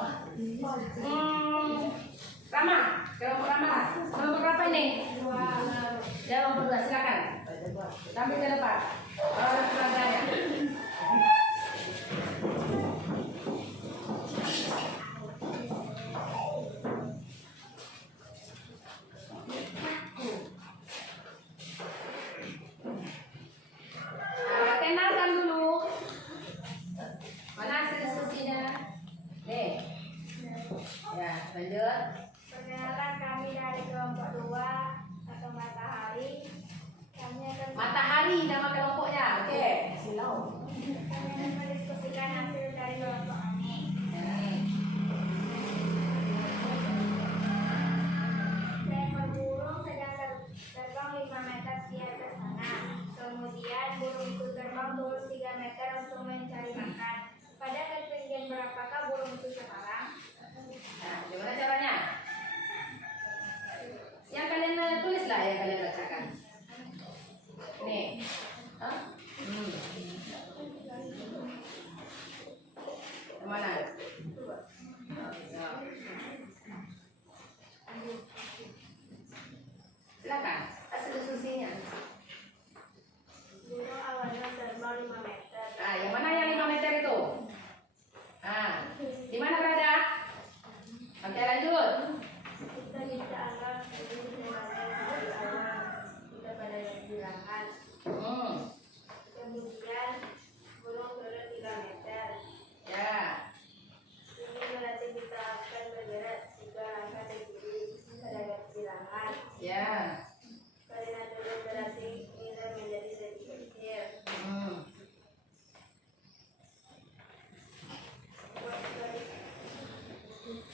Rama. Kelompok Rama. Kelompok berapa ini? Ya, kelompok 2. Silakan. Sampai ke depan. Orang pelajarannya. Kenalkan dulu. Mana hasil diskusinya? Nih. Ya, lanjut. Perkenalkan kami dari kelompok 2 atau matahari. Kami akan Matahari nama kelompoknya. Oke. Silau. kami akan mendiskusikan hasil dari kelompok kami. Seekor burung sedang terbang 5 meter di atas tanah. Kemudian burung itu terbang turun 3 meter untuk mencari makan. Pada ketinggian berapakah burung itu sekarang? Nah, gimana caranya? Yang kalian tulis lah, yang kalian bacakan. Nih. Hah? Mana? Silakan. Hasil diskusinya. Burung awalnya terbang 5 meter. Nah, yang mana yang 5 meter itu? Nah, di mana berada? Oke, lanjut. Kita bisa anggap ini sebagai kita pada bilangan. Kemudian burung turun 3 meter. Ya. Ini berarti kita akan bergerak 3 langkah ke kiri pada bilangan. Ya. Karena turun berarti nilai menjadi lebih kecil.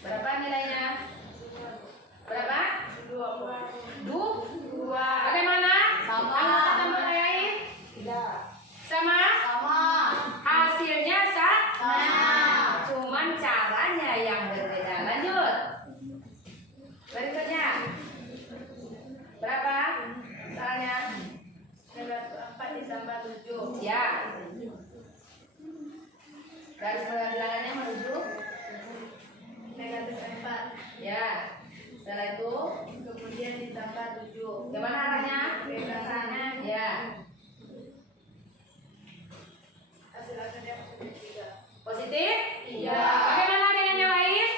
Berapa nilainya? Berapa? 2. Bagaimana? Sama. Anggota tambah lain? Tidak. Sama? Sama. Hasilnya Sama. cuman cara yang berbeda. Lanjut. Berikutnya. Berapa? Soalnya 4 ditambah 7. ya. Garis pengambilannya menuju -4. ya. Setelah itu Kemudian ditambah 7. gimana arahnya? Ke kanan. Ya. Hasil akhirnya positif 3. Positif? Iya. Bagaimana dengan yang lain?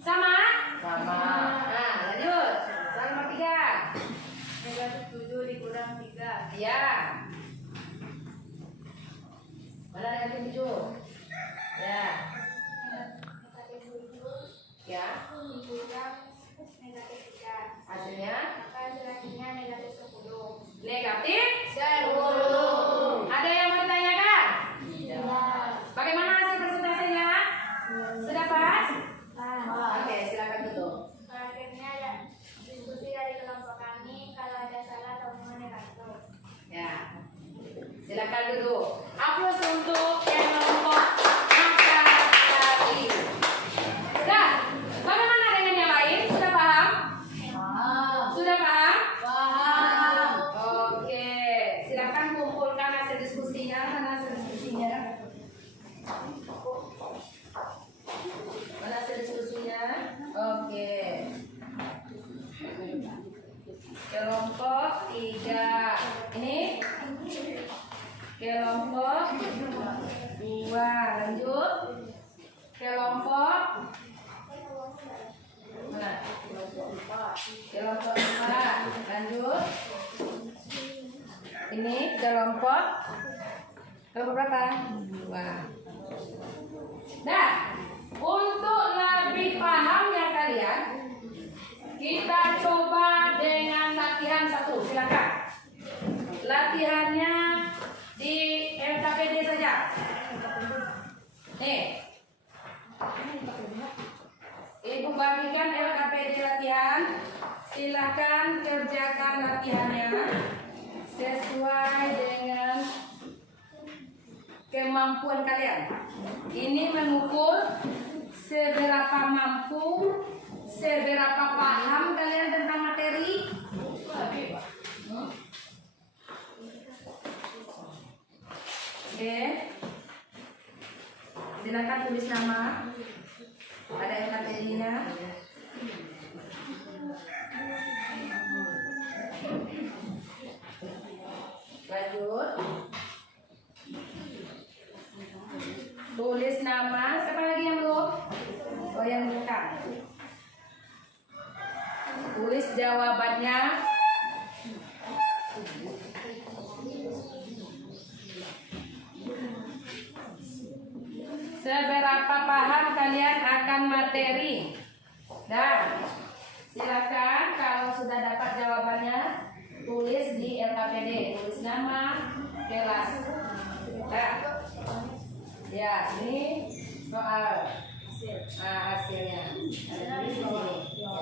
Sama? Sama. Nah, lanjut. Soal nomor 3. -7 dikurang 3. Ya. Mana negatif 7? Ya. Ya. Dikurang -3. Hasilnya Maka hasilnya -10. negatif 10. Ada yang mau ditanyakan? Tidak. Bagaimana hasil persentasenya? Sudah pas? Nah, Oke, silakan tutup. akhirnya ya, diskusi dari kelompok kami, kalau ada salah temuan negatif. Ya. Silakan duduk. Aplaus untuk kelompok angkat tadi. Sudah. Bagaimana dengan yang lain? Sudah paham? Sudah paham? Paham. Oke. Silakan kumpulkan hasil diskusinya. Mana hasil diskusinya? Mana hasil diskusinya? Oke. Kelompok 3. Ini kelompok 2. Lanjut. Kelompok mana? Kelompok 4. Lanjut. Ini kelompok berapa? 2. Nah, untuk lebih paham ya kalian, kita coba dengan latihan 1. Silakan. Latihannya di LKPD saja. Nih. Ibu bagikan LKPD latihan. Silakan kerjakan latihannya sesuai dengan kemampuan kalian. Ini mengukur seberapa mampu, seberapa paham kalian tentang materi. Oke. Silakan tulis nama. Ada LKPD-nya. Lanjut. Tulis nama. Siapa lagi yang belum? Oh, yang bukan. Tulis jawabannya. Seberapa paham kalian akan materi? Dan silakan kalau sudah dapat jawabannya tulis di LKPD, tulis nama, kelas. Nah, ya ini soal hasilnya. Ada tulis di sini. Ya.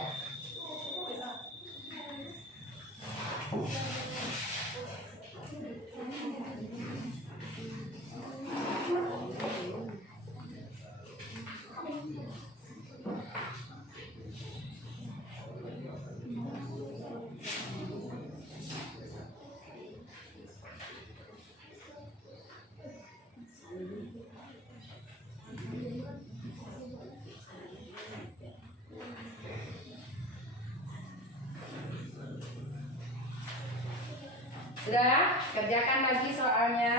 Sudah, kerjakan lagi soalnya.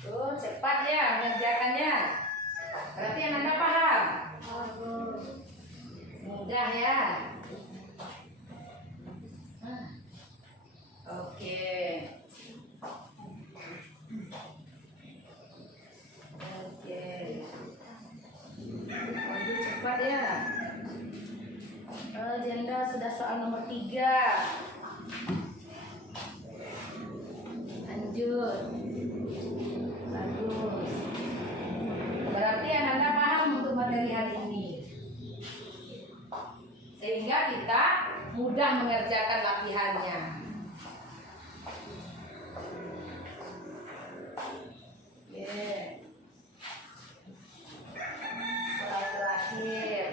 Tuh, cepat ya mengerjakannya. Berarti yang Anda paham? Mudah ya. Oke. Oke. Lanjut cepat ya. Agenda sudah soal nomor 3. Lanjut. Bagus. Berarti Anda paham untuk materi hari ini. Sehingga kita mudah mengerjakan latihannya. Soal terakhir.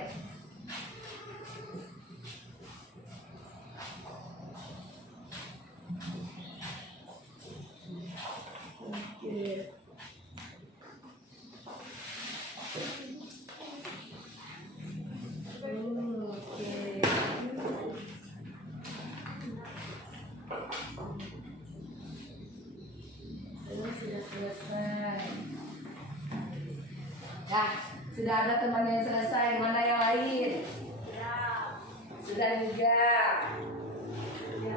Oke. Sudah selesai. Nah, sudah ada teman yang selesai. Mana yang lain? Sudah juga.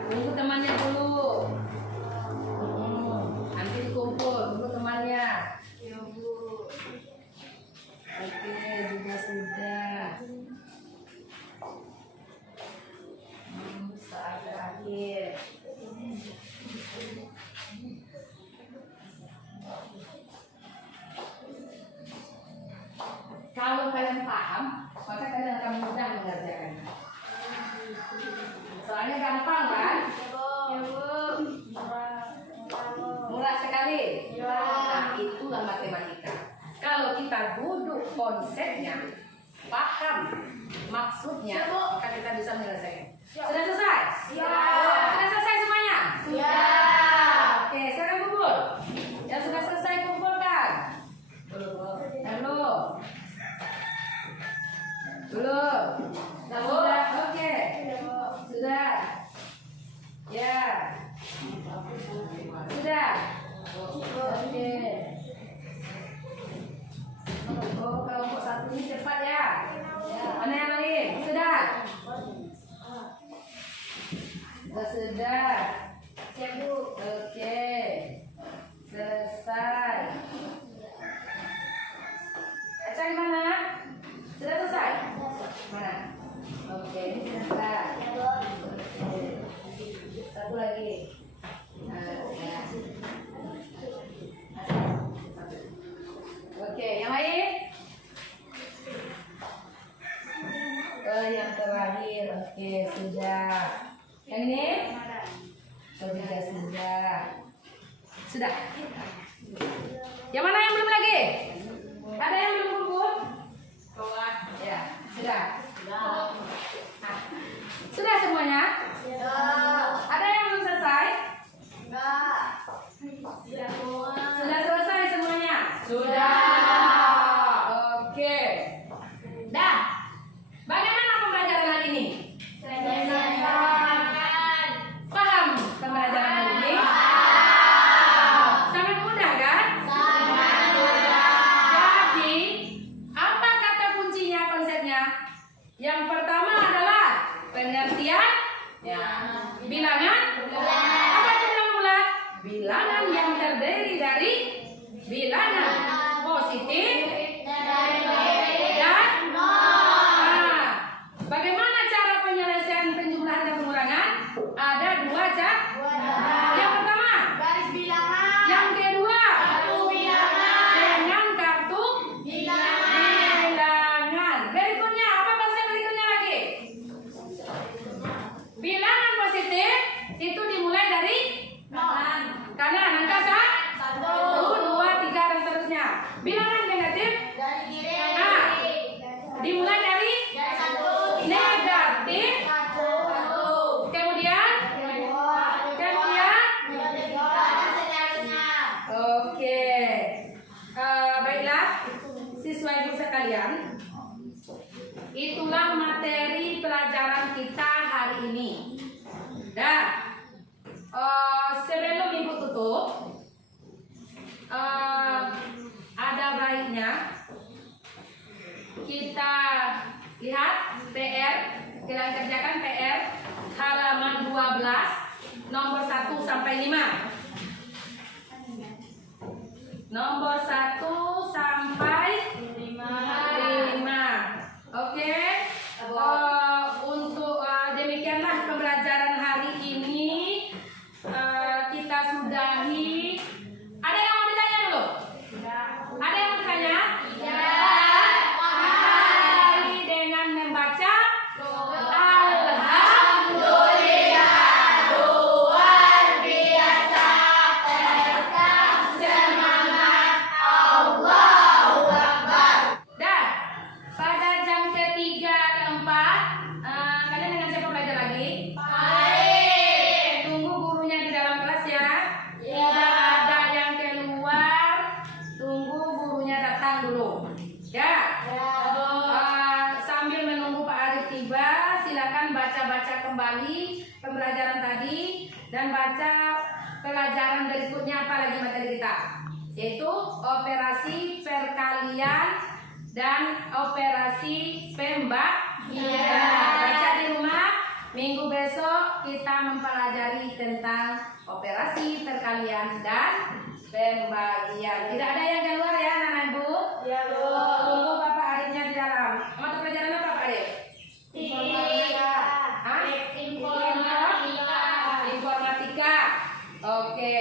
Tunggu temannya dulu. Nanti dikumpul. Tunggu temannya. Oke, juga sudah. Saat terakhir. Kalau kalian paham, maka kalian akan mudah mengerjakannya. Soalnya gampang kan? Murah sekali. Nah, itulah matematika. Kalau kita duduk konsepnya, paham maksudnya, maka kita bisa menyelesaikan. Sudah selesai? Sudah selesai semuanya? Oke, sekarang kumpul. Yang sudah selesai kumpulkan. Halo. Belum. Sudah. Oke. Sudah. Ya. Sudah. Oke. Oh, kelompok satu ini cepat ya. Mana yang lain? Sudah. Sudah. Oke. Selesai. Cari mana? Sudah selesai? Mana? Oke, ini sudah selesai. Oke. Satu lagi. Ya. Oke, yang lain? Yang terakhir. Oke, sudah. Yang ini? Juga sudah. Sudah. Yang mana yang belum lagi? Ada yang belum kumpul? Ya, sudah. Nah, sudah semuanya? Ada yang belum selesai? Sudah selesai semuanya? Sudah. Oke. Dah. Bagaimana pembelajaran hari ini? Paham pembelajaran hari ini? Sangat mudah kan? Jadi, apa kata kuncinya konsepnya? Yang pertama adalah pengertian bilangan. Apa itu bilangan bulat? Bilangan yang terdiri dari bilangan positif dan bagaimana cara penyelesaian penjumlahan dan pengurangan? Ada dua cara. Yang pertama, Garis bilangan. yang kedua, Kartu bilangan. dengan kartu Bilangan. bilangan. Berikutnya, apa konsep berikutnya lagi? Bilangan positif itu dimulai dari kanan, angka Satu. 1, 2, 3 dan seterusnya. Bilangan negatif Dari kiri. dimulai dari Dari satu. negatif. Satu. Kemudian Dan seterusnya. oke. Baiklah, siswa ibu sekalian, itulah materi pelajaran kita hari ini. Dan sebelum ibu tutup, ada baiknya kita lihat PR, kita kerjakan PR halaman 12 nomor 1 sampai 5. Nomor 1 sampai 5. Oke. Untuk demikianlah pembelajaran hari ini. Kita sudahi. Ada yang mau ditanya dulu? Ada yang mau ditanya? Mulai dengan membaca Alhamdulillah. Luar biasa. Tetap semangat. baca-baca kembali pembelajaran tadi dan baca pelajaran berikutnya apa lagi materi kita, yaitu operasi perkalian dan operasi pembagian. Baca di rumah. Minggu besok kita mempelajari tentang operasi perkalian dan pembagian. Tidak ada yang keluar ya anak-anak ibu? Ya, Bu. Tunggu Bapak adiknya di dalam. Mata pelajaran apa Pak Adik? Hah? Informatika. Oke.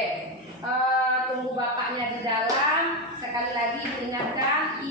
Tunggu bapaknya di dalam. Sekali lagi diingatkan